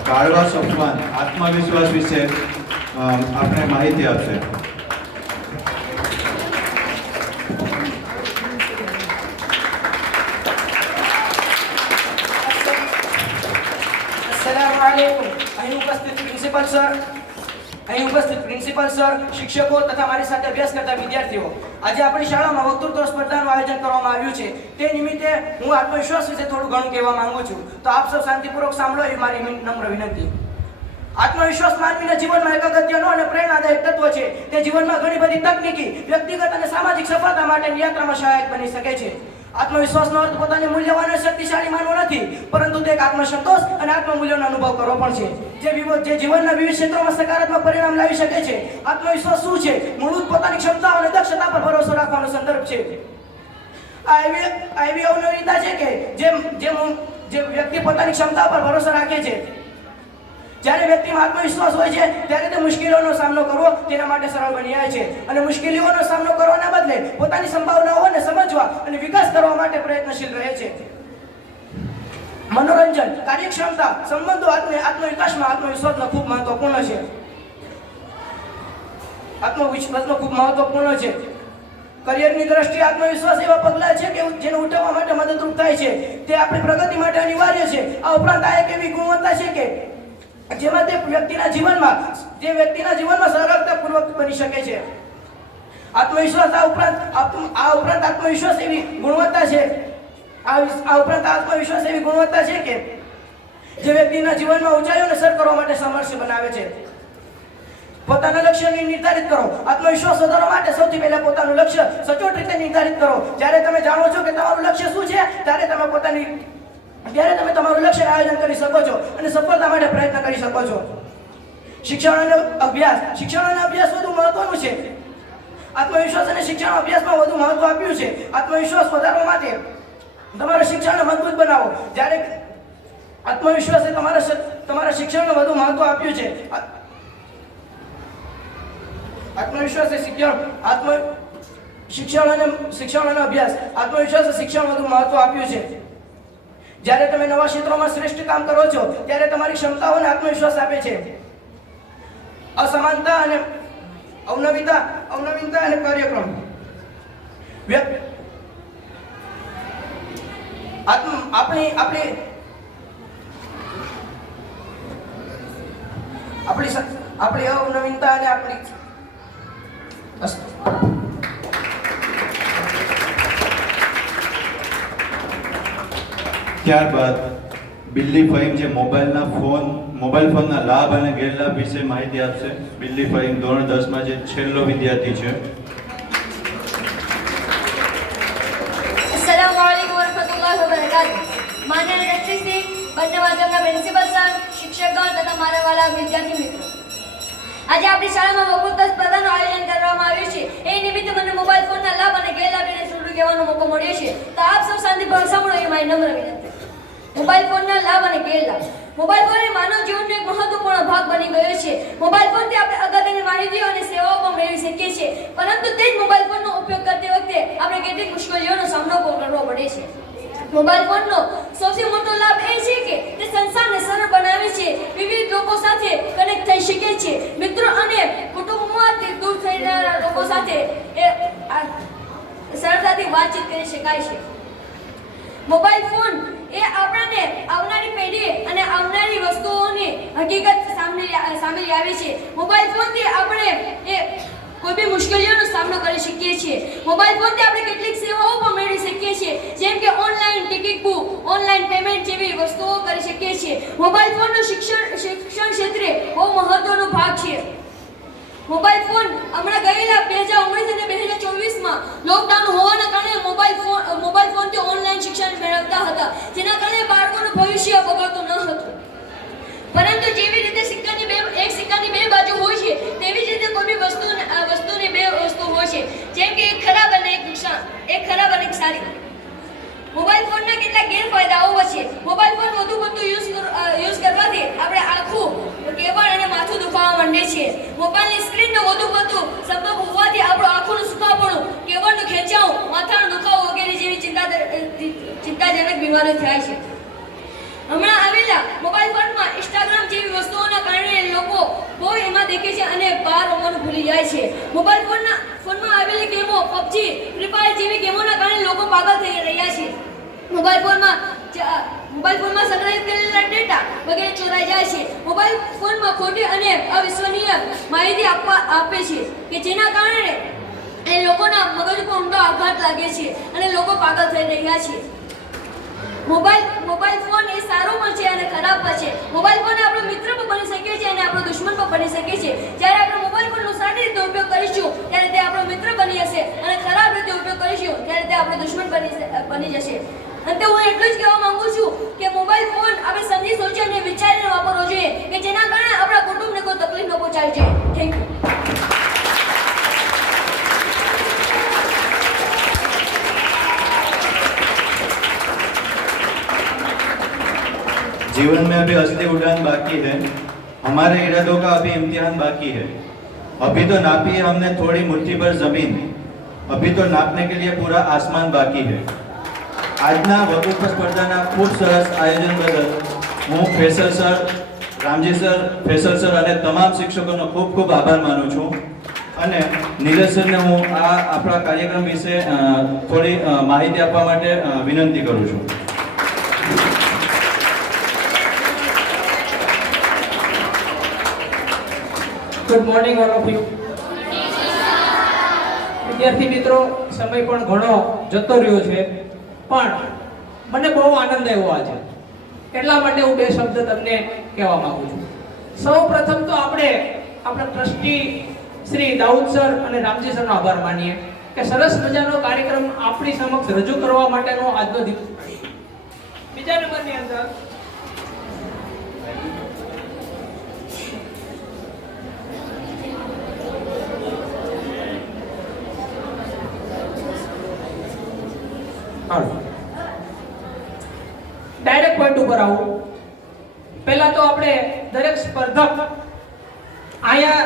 કાળવા સફવાન આત્મવિશ્વાસ વિશે આપણે માહિતી આપશે. अस्सलामुअलैकुम. અહીં ઉપસ્થિત પ્રિન્સિપલ સર, શિક્ષકો તથા મારી સાથે અભ્યાસ કરતા વિદ્યાર્થીઓ, આજે આપણી શાળામાં વક્તૃત્વ સ્પર્ધાનું આયોજન કરવામાં આવ્યું છે. તે નિમિત્તે હું આત્મવિશ્વાસ વિશે થોડું ઘણું કહેવા માંગુ છું. તો આપ સૌ શાંતિપૂર્વક સાંભળો એ મારી નમ્ર વિનંતી. આત્મવિશ્વાસ માનવીના જીવનમાં એક અગત્યનો અને પ્રેરણાદાયક તત્વ છે. તે જીવનમાં ઘણી બધી તકનીકી, વ્યક્તિગત અને સામાજિક સફળતા માટેની યાત્રામાં સહાયક બની શકે છે. આત્મવિશ્વાસનો અર્થ પોતાને મૂલ્યવાન અને શક્તિશાળી માનવો નથી, પરંતુ તે એક આત્મસંતોષ અને આત્મમૂલ્યનો અનુભવ કરવો પણ છે, જે જીવનના વિવિધ ક્ષેત્રોમાં સકારાત્મક પરિણામ લાવી શકે છે. આત્મવિશ્વાસ શું છે? મૂળભૂત પોતાની ક્ષમતાઓ અને દક્ષતા પર ભરોસો રાખવાનો સંદર્ભ છે. આ એવી અવનવીનતા છે કે જે વ્યક્તિ પોતાની ક્ષમતા પર ભરોસો રાખે છે, જ્યારે વ્યક્તિમાં આત્મવિશ્વાસ હોય છે ત્યારે તે મુશ્કેલીઓનો સામનો કરવો તેના માટે સરળ બની જાય છે અને મુશ્કેલીઓનો સામનો કરવાના બદલે પોતાની સંભાવનાઓને સમજવા અને વિકાસ કરવા માટે પ્રયત્નશીલ રહે છે. મનોરંજન, કાર્યક્ષમતા, સંબંધો, આત્મવિકાસમાં આત્મવિશ્વાસનો ખૂબ મહત્વપૂર્ણ છે. આત્મવિશ્વાસનો ખૂબ મહત્વપૂર્ણ છે. કરિયરની દ્રષ્ટિએ આત્મવિશ્વાસ એવા પગલાં છે કે જેને ઉઠાવવા માટે મદદરૂપ થાય છે. તે આપણી પ્રગતિ માટે અનિવાર્ય છે. આ ઉપરાંત આ એક એવી ગુણવત્તા છે કે જેમાં તે વ્યક્તિના જીવનમાં સરળતાપૂર્વક બની શકે છે. આત્મવિશ્વાસ આ ઉપરાંત આત્મવિશ્વાસ એવી ગુણવત્તા છે કે જે વ્યક્તિના જીવનમાં ઊંચાઈઓને સર કરવા માટે સમર્થ બનાવે છે. પોતાના લક્ષ્યને નિર્ધારિત કરો. આત્મવિશ્વાસ વધારવા માટે સૌથી પહેલા પોતાનું લક્ષ્ય સચોટ રીતે નિર્ધારિત કરો. જ્યારે તમે જાણો છો કે તમારું લક્ષ્ય શું છે ત્યારે તમે તમારું લક્ષ્ય આયોજન કરી શકો છો અને સફળતા માટે પ્રયત્ન કરી શકો છો. શિક્ષણ અને અભ્યાસ વધુ મહત્વનું છે. આત્મવિશ્વાસ અને શિક્ષણ અભ્યાસમાં વધુ મહત્વ આપ્યું છે. આત્મવિશ્વાસ વધારવા માટે તમારા શિક્ષણને મજબૂત બનાવો. જ્યારે આત્મવિશ્વાસે તમારા શિક્ષણને વધુ મહત્વ આપ્યું છે. આત્મવિશ્વાસે શિક્ષણ અને અભ્યાસ આત્મવિશ્વાસે શિક્ષણ વધુ મહત્વ આપ્યું છે. જ્યારે તમે નવા ક્ષેત્રોમાં શ્રેષ્ઠ કામ કરો છો ત્યારે તમારી ક્ષમતાઓને આત્મવિશ્વાસ આપે છે. અસમાનતા અને અવનવીનતા અને કાર્યક્રમ આપણી અવનવીનતા અને આપણી ત્યારબાદ બિલ્લી ફહીમ જે મોબાઈલ ફોનના લાભ અને ગેરલાભ વિશે માહિતી આપશે. બિલ્લી ફહીમ ધોરણ 10માં જે છેલ્લો વિદ્યાર્થી છે. अस्सलाम वालेकुम वरहमतुल्लाहि वबरकातुह. माननीय ट्रस्टी श्री, બંને માધ્યમના પ્રિન્સિપલ સર, શિક્ષકગણ તથા મારા વાલા વિદ્યાર્થી મિત્રો, આજે આપણી શાળામાં વક્તૃત્વ સ્પર્ધાનું આયોજન કરવામાં આવ્યું છે. એ નિમિત્તે મને મોબાઈલ ફોનના લાભ અને ગેરલાભ વિશે થોડું કહેવાનો મોકો મળ્યો છે. તો આપ સૌ શાંતિપૂર્વક સાંભળો એ મારી નમ્ર વિનંતી. મોબાઈલ ફોનના લાભ અને ગેરલાભ. મોબાઈલ ફોન એ માનવ જીવનનો એક મહત્વપૂર્ણ ભાગ બની ગયો છે. મોબાઈલ ફોનથી આપણે અગત્યની માહિતીઓ અને સેવાઓ પણ મેળવી શકીએ છીએ, પરંતુ તે જ મોબાઈલ ફોનનો ઉપયોગ કરતી વખતે આપણે કેટલીક મુશ્કેલીઓનો સામનો કરવો પડે છે. મોબાઈલ ફોનનો સૌથી મોટો લાભ એ છે કે તે સંસારને સરળ બનાવે છે. વિવિધ લોકો સાથે કનેક્ટ થઈ શકે છે. મિત્રો અને કુટુંબમાંથી દૂર થઈ રહેલા લોકો સાથે સરળતાથી વાતચીત કરી શકાય છે. મોબાઈલ ફોન એ આપણને આવનારી પેઢી અને આવનારી વસ્તુઓની હકીકત સામે લાવે છે. મોબાઈલ ફોનથી આપણે કોઈ બી મુશ્કેલીઓનો સામનો કરી શકીએ છીએ. મોબાઈલ ફોનથી આપણે કેટલીક સેવાઓ પણ મેળવી શકીએ છીએ, જેમ કે online ticket book, online payment જેવી વસ્તુઓ કરી શકીએ છીએ. મોબાઈલ ફોનનો શિક્ષણ ક્ષેત્રે બહુ મહત્વનો ભાગ છે. મોબાઈલ ફોન હમણાં ગયેલા 2019 અને 2024માં લોકડાઉન હોવાના કારણે મોબાઈલ ફોનથી ઓનલાઈન શિક્ષણ મેળવતા હતા, જેના કારણે બાળકોનું ભવિષ્ય બગડતું ન હતું. પરંતુ જેવી રીતે એક સિક્કાની બે બાજુ હોય છે, તેવી જ રીતે કોઈ બી વસ્તુની બે વસ્તુ હોય છે, જેમ કે એક ખરાબ અને એક નુકસાન, એક ખરાબ અને એક સારી. મોબાઈલ ફોનના કેટલાક ગેરફાયદાઓ છે. મોબાઈલ ફોન વધુ પડતું યુઝ કરવાથી આપણે આંખો, કેબળ અને માથું દુખાવા માંડે છે. મોબાઈલની સ્ક્રીનનો વધુ પડતું સંપર્ક હોવાથી આપણું આંખોનું સુકાપણું, કેબળનું ખેંચાવું, માથાનો દુખાવો વગેરે જેવી ચિંતાજનક બીમારીઓ થાય છે. હમણાં આવેલા મોબાઈલ ફોનમાં ઇન્સ્ટાગ્રામ જેવી વસ્તુઓના કારણે લોકો બહુ એમાં દેખે છે અને બહાર રમવાનું ભૂલી જાય છે. મોબાઈલ ફોનમાં આવેલી ગેમો, પબજી, ફ્રી ફાયર જેવી ગેમોના કારણે લોકો પાગલ થઈ રહ્યા છે. મોબાઈલ ફોનમાં સંગ્રહિત કરેલા ડેટા વગેરે ચોરાઈ જાય છે. મોબાઈલ ફોનમાં ખોટી અને અવિશ્વસનીય માહિતી આપે છે કે જેના કારણે એ લોકોના મગજ પર ઊંડો આઘાત લાગે છે અને લોકો પાગલ થઈ રહ્યા છે. મોબાઈલ ફોન એ સારો પણ છે અને ખરાબ પણ છે. મોબાઈલ ફોન આપણો મિત્ર પણ બની શકે છે અને આપણો દુશ્મન પણ બની શકે છે. જ્યારે આપણે મોબાઈલ ફોનનો સારી રીતે ઉપયોગ કરીશું ત્યારે તે આપણો મિત્ર બની જશે અને ખરાબ રીતે ઉપયોગ કરીશું ત્યારે તે આપણો દુશ્મન બની જશે. અંતે હું એટલું જ કહેવા માંગુ છું કે મોબાઈલ ફોન આપણે સમજી સોચી અને વિચારીને વાપરવો જોઈએ કે જેના કારણે આપણા કુટુંબને કોઈ તકલીફ ન પહોંચાડે છે. Thank you. जीवन में अभी असली उड़ान बाकी है, हमारे इरादों का अभी इम्तिहान बाकी है। अभी तो नापी है हमने थोड़ी मुट्ठी भर जमीन, अभी तो नापने के लिए पूरा आसमान बाकी है। આજના વક્તૃત્વ સ્પર્ધાના ખૂબ સરસ આયોજન બદલ હું Faisal sir, Ramji sir, Faisal sir અને તમામ શિક્ષકોનો ખૂબ ખૂબ આભાર માનું છું અને નીરજ સરને હું આ આપણા કાર્યક્રમ વિશે થોડી માહિતી આપવા માટે વિનંતી કરું છું. Good morning all of you. વિદ્યાર્થી મિત્રો, સમય પણ ઘણો જતો રહ્યો છે, પણ મને બહુ આનંદ આવ્યો આજે. એટલા માટે હું બે શબ્દ તમને કહેવા માંગુ છું. સૌ પ્રથમ તો આપણે આપણા ટ્રસ્ટી શ્રી દાઉદ સર અને રામજી સરનો આભાર માનીએ કે સરસ મજાનો કાર્યક્રમ આપણી સમક્ષ રજૂ કરવા માટેનો આજનો દિવસ. બીજા નંબરની અંદર ડાયરેક્ટ પોઈન્ટ ઉપર આવું. પહેલા તો આપણે દરેક સ્પર્ધક અહીંયા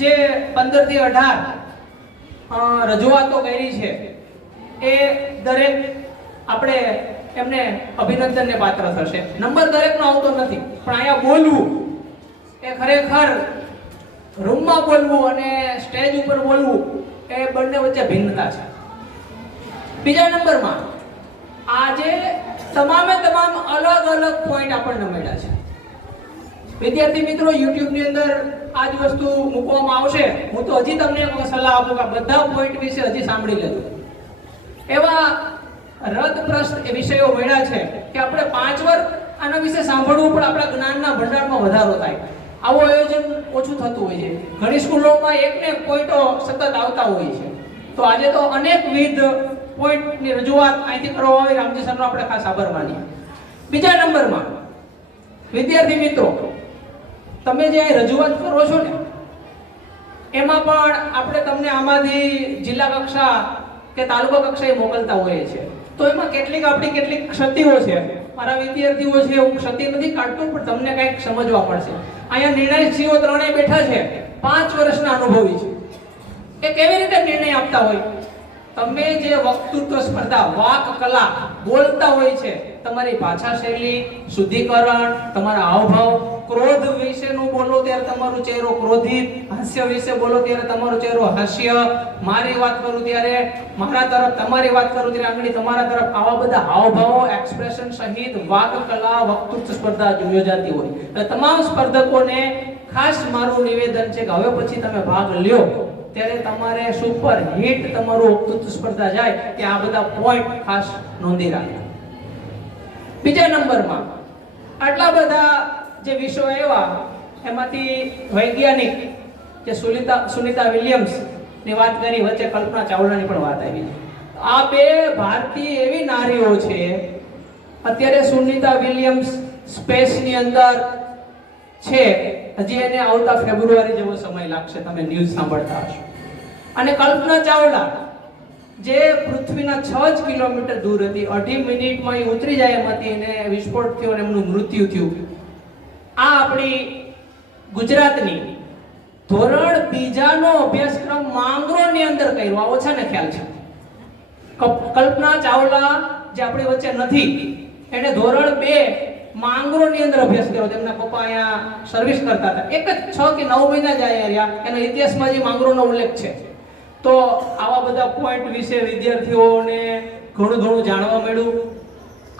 જે 15 થી 18 રજૂઆતો કરી છે એ દરેક આપણે એમને અભિનંદનને પાત્ર થશે. નંબર દરેકનો આવતો નથી, પણ અહીંયા બોલવું એ ખરેખર રૂમમાં બોલવું અને સ્ટેજ ઉપર બોલવું એ બંને વચ્ચે ભિન્નતા છે. બીજા નંબરમાં આજે તમામે તમામ અલગ અલગ પોઈન્ટ આપણને મળ્યા છે. વિદ્યાર્થી મિત્રો, YouTube ની અંદર આ જ વસ્તુ મૂકવામાં આવશે. હું તો હજી તમને એક સલાહ આપું કે બધા પોઈન્ટ વિશે હજી સાંભળી લેજો. એવા રદપ્રસ્ત એ વિષયો મળ્યા છે કે આપણે 5 વર્ષ આના વિશે સાંભળવું પણ આપણા જ્ઞાનના ભંડારમાં વધારો થાય. આવું આયોજન ઓછું થતું હોય છે. ઘણી સ્કૂલોમાં એકને એક પોઈન્ટો સતત આવતા હોય છે. તો આજે તો અનેકવિધ પોઈન્ટની રજૂઆત અહીંથી કરવામાં આવી. રામજી સરનો આપણે ખાસ આભાર માનીએ. બીજા નંબરમાં વિદ્યાર્થી મિત્રો, તમે જે રજૂઆત કરો છો ને એમાં પણ આપણે તમને આમાંથી જિલ્લા કક્ષા કે તાલુકા કક્ષાએ મોકલતા હોઈએ છીએ. તો એમાં કેટલીક ક્ષતિઓ છે. મારા વિદ્યાર્થીઓ છે, હું ક્ષતિ નથી કાઢતો, પણ તમને કંઈક સમજવા પડશે. અહીંયા નિર્ણયશીઓ ત્રણેય બેઠા છે, 5 વર્ષના અનુભવી છે. એ કેવી રીતે નિર્ણય આપતા હોય? તમે જે વક્તૃત્વ સ્પર્ધા, વાક કલા બોલતા હોય છે, તમારી ભાષા શૈલી, શુદ્ધિકરણ, તમારા હાવભાવ, ક્રોધ વિશેનું બોલો ત્યારે તમારો ચહેરો ક્રોધિત, હાસ્ય વિશે બોલો ત્યારે તમારો ચહેરો હાસ્ય, મારી વાત કરું ત્યારે મારા તરફ, તમારી વાત કરું ત્યારે આંગળી તમારા તરફ, આવા બધા હાવભાવો, એક્સપ્રેશન સહિત વાક કલા વક્તૃત્વ સ્પર્ધા યોજાતી હોય. એટલે તમામ સ્પર્ધકોને ખાસ મારું નિવેદન છે કે હવે પછી તમે ભાગ લ્યો ત્યારે તમારે સુપર હિટ તમારું વક્તૃત્વ સ્પર્ધા જાય કે આ બધા પોઈન્ટ ખાસ નોંધી રાખો. બીજા નંબરમાં આટલા બધા જે વિષયો આવ્યા એમાંથી વૈજ્ઞાનિક જે સુનિતા વિલિયમ્સ ની વાત કરી, વચ્ચે કલ્પના ચાવલાની પણ વાત આવી. આ બે ભારતીય એવી નારીઓ છે. અત્યારે સુનિતા વિલિયમ્સ સ્પેસની અંદર છે, હજી એને આવતા ફેબ્રુઆરી જેવો સમય લાગશે, તમે ન્યૂઝ સાંભળતા હશો. અને કલ્પના ચાવલા જે પૃથ્વીના 6 જ કિલોમીટર દૂર હતી, 2.5 મિનિટમાં એ ઉતરી જાય એમ હતી, એને વિસ્ફોટ થયો અને એમનું મૃત્યુ થયું. આ આપણી ગુજરાતની ધોરણ 2 નો અભ્યાસક્રમ માંગરોળની અંદર કર્યો. આ ઓછાને ખ્યાલ છે. કલ્પના ચાવલા જે આપણી વચ્ચે નથી, એને ધોરણ 2 માંગરોળની અંદર અભ્યાસ કર્યો. તેમના પપ્પા અહીંયા સર્વિસ કરતા હતા. એક જ 6 કે 9 મહિના જ અહીંયા રહ્યા. એનો ઇતિહાસમાં જે માંગરોળનો ઉલ્લેખ છે. તો આવા બધા પોઈન્ટ વિશે વિદ્યાર્થીઓને ઘણું જાણવા મળ્યું.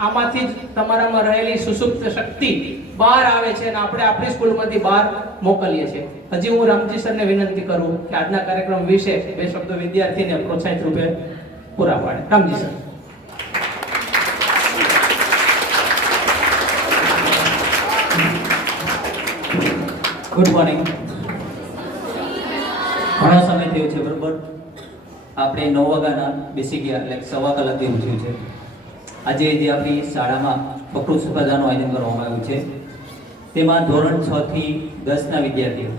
આમાંથી જ તમારામાં રહેલી સુસુપ્ત શક્તિ બહાર આવે છે અને આપણે આપણી સ્કૂલમાંથી બહાર મોકલીએ છીએ. હજી હું રામજી સરને વિનંતી કરું કે આજના કાર્યક્રમ વિશે બે શબ્દો વિદ્યાર્થીને પ્રોત્સાહિત રૂપે પૂરા પાડે. રામજી સર. Good morning. ઘણો સમય થયો છે, બરોબર? આપણે 9 વાગ્યાના બેસી ગયા, એટલે 1.25 કલાક જેવું થયું છે. આજે જે આપણી શાળામાં વક્તૃત્વ સ્પર્ધાનું આયોજન કરવામાં આવ્યું છે તેમાં ધોરણ 6 થી 10ના વિદ્યાર્થીઓ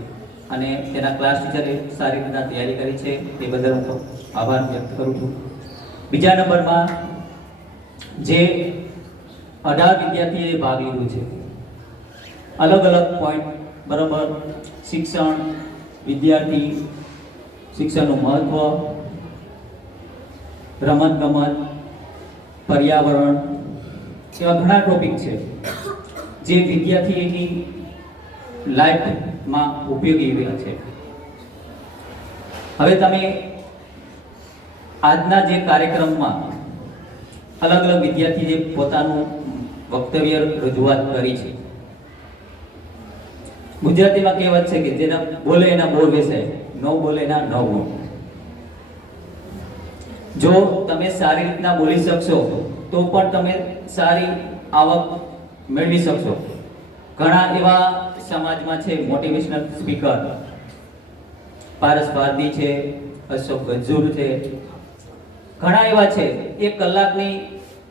અને તેના ક્લાસ ટીચરે સારી રીતના તૈયારી કરી છે, તે બદલ હું આભાર વ્યક્ત કરું છું. બીજા નંબરમાં જે 18 વિદ્યાર્થીઓએ ભાગ લીધો છે અલગ અલગ પોઈન્ટ બરાબર શિક્ષણ, વિદ્યાર્થી, શિક્ષણનું મહત્વ, રમતગમત, પર્યાવરણ એવા ઘણા ટોપિક છે જે વિદ્યાર્થીની લાઈફમાં ઉપયોગી રહ્યા છે. હવે તમે આજના જે કાર્યક્રમમાં અલગ અલગ વિદ્યાર્થી જે પોતાનું વક્તવ્ય રજૂઆત કરી છે, ગુજરાતીમાં કહેવત છે કે જેના બોલે એના બોર બેસાય, ન બોલે એના ન બોલ. જો તમે સારી રીતના બોલી શકશો તો પણ તમે સારી આવક મેળવી શકશો. ઘણા એવા સમાજમાં છે મોટિવેશનલ સ્પીકર, પારસ ભારતી છે, અશોક ગજ્જુર છે, ઘણા એવા છે. 1 કલાકની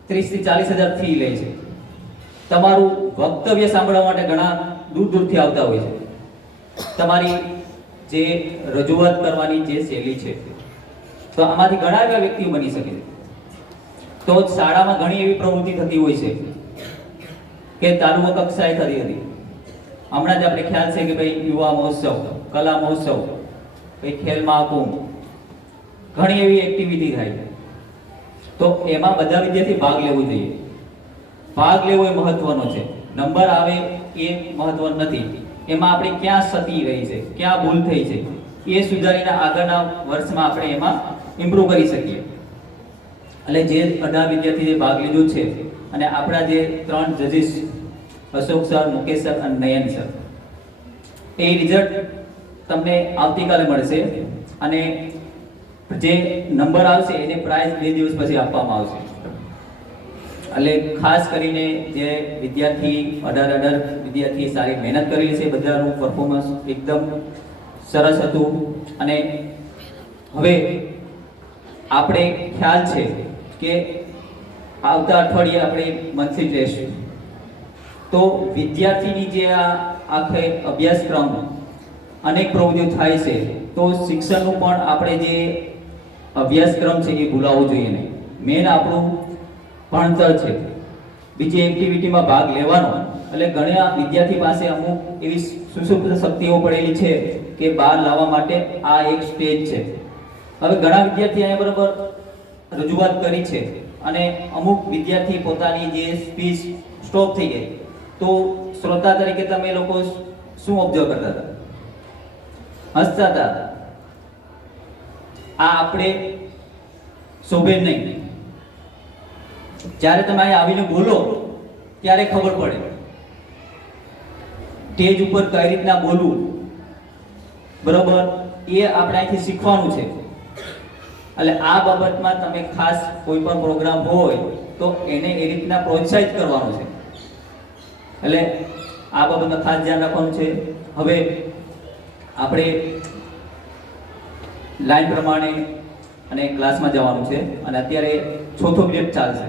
30 થી 40 હજાર ફી લે છે. તમારું વક્તવ્ય સાંભળવા માટે ઘણા દૂર દૂરથી આવતા હોય છે. તમારી જે રજૂઆત કરવાની જે શૈલી છે, તો આમાંથી ઘણા એવા વ્યક્તિઓ બની શકે છે. તો શાળામાં ઘણી એવી પ્રવૃત્તિ થતી હોય છે કે તાલુકા કક્ષાએ થતી હતી. હમણાં જ આપણે ખ્યાલ છે કે ભાઈ યુવા મહોત્સવ, કલા મહોત્સવ, ભાઈ ખેલ મહાકુંભ, ઘણી એવી એક્ટિવિટી થાય છે. તો એમાં બધા વિદ્યાર્થી ભાગ લેવો જોઈએ. ભાગ લેવો એ મહત્વનો છે. નંબર આવે એ મહત્વ નથી. એમાં આપણે ક્યાં સતી રહી છે, ક્યાં ભૂલ થઈ છે, એ સુધારીને આગળના વર્ષમાં આપણે એમાં ઇમ્પ્રૂવ કરી શકીએ. એટલે જે 18 વિદ્યાર્થી જે ભાગ લીધો છે અને આપણા જે 3 જજીસ અશોક સર, મુકેશ સર અને નયન સર, એ રિઝલ્ટ તમને આવતીકાલે મળશે અને જે નંબર આવશે એને પ્રાઇઝ 2 દિવસ પછી આપવામાં આવશે. એટલે ખાસ કરીને જે વિદ્યાર્થી 18 વિદ્યાર્થી સારી મહેનત કરેલી છે, બધાનું પરફોર્મન્સ એકદમ સરસ હતું. અને હવે આપણે ખ્યાલ છે કે આવતા અઠવાડિયે આપણે મંથલી ટેસ્ટ, તો વિદ્યાર્થીની જે આ આખે અભ્યાસક્રમ અનેક પ્રવૃત્તિઓ થાય છે, તો શિક્ષણનું પણ આપણે જે અભ્યાસક્રમ છે એ ભૂલાવવો જોઈએ નહીં. મેન આપણું ભણતર છે. બીજી એક્ટિવિટીમાં ભાગ લેવાનો. એટલે ઘણા વિદ્યાર્થી પાસે અમુક એવી સુસુપ્ત શક્તિઓ પડેલી છે કે બહાર લાવવા માટે આ એક સ્ટેજ છે. હવે ઘણા વિદ્યાર્થી અહીંયા બરાબર રજૂઆત કરી છે અને અમુક વિદ્યાર્થી પોતાની જે સ્પીચ સ્ટોપ થઈ ગઈ, તો શ્રોતા તરીકે તમે લોકો શું ઓબ્ઝર્વ કરતા હતા? હસતા હતા. આ આપણે શોભે નહીં. જ્યારે તમે અહીં આવીને બોલો ત્યારે ખબર પડે સ્ટેજ ઉપર કઈ રીતના બોલવું, બરોબર, એ આપણે અહીંથી શીખવાનું છે. એટલે આ બાબતમાં તમે ખાસ કોઈ પણ પ્રોગ્રામ હોય તો એને એ રીતના પ્રોત્સાહિત કરવાનું છે. એટલે આ બાબતમાં ખાસ ધ્યાન રાખવાનું છે. હવે આપણે લાઈન પ્રમાણે અને ક્લાસમાં જવાનું છે અને અત્યારે 6થો પીરિયડ ચાલશે.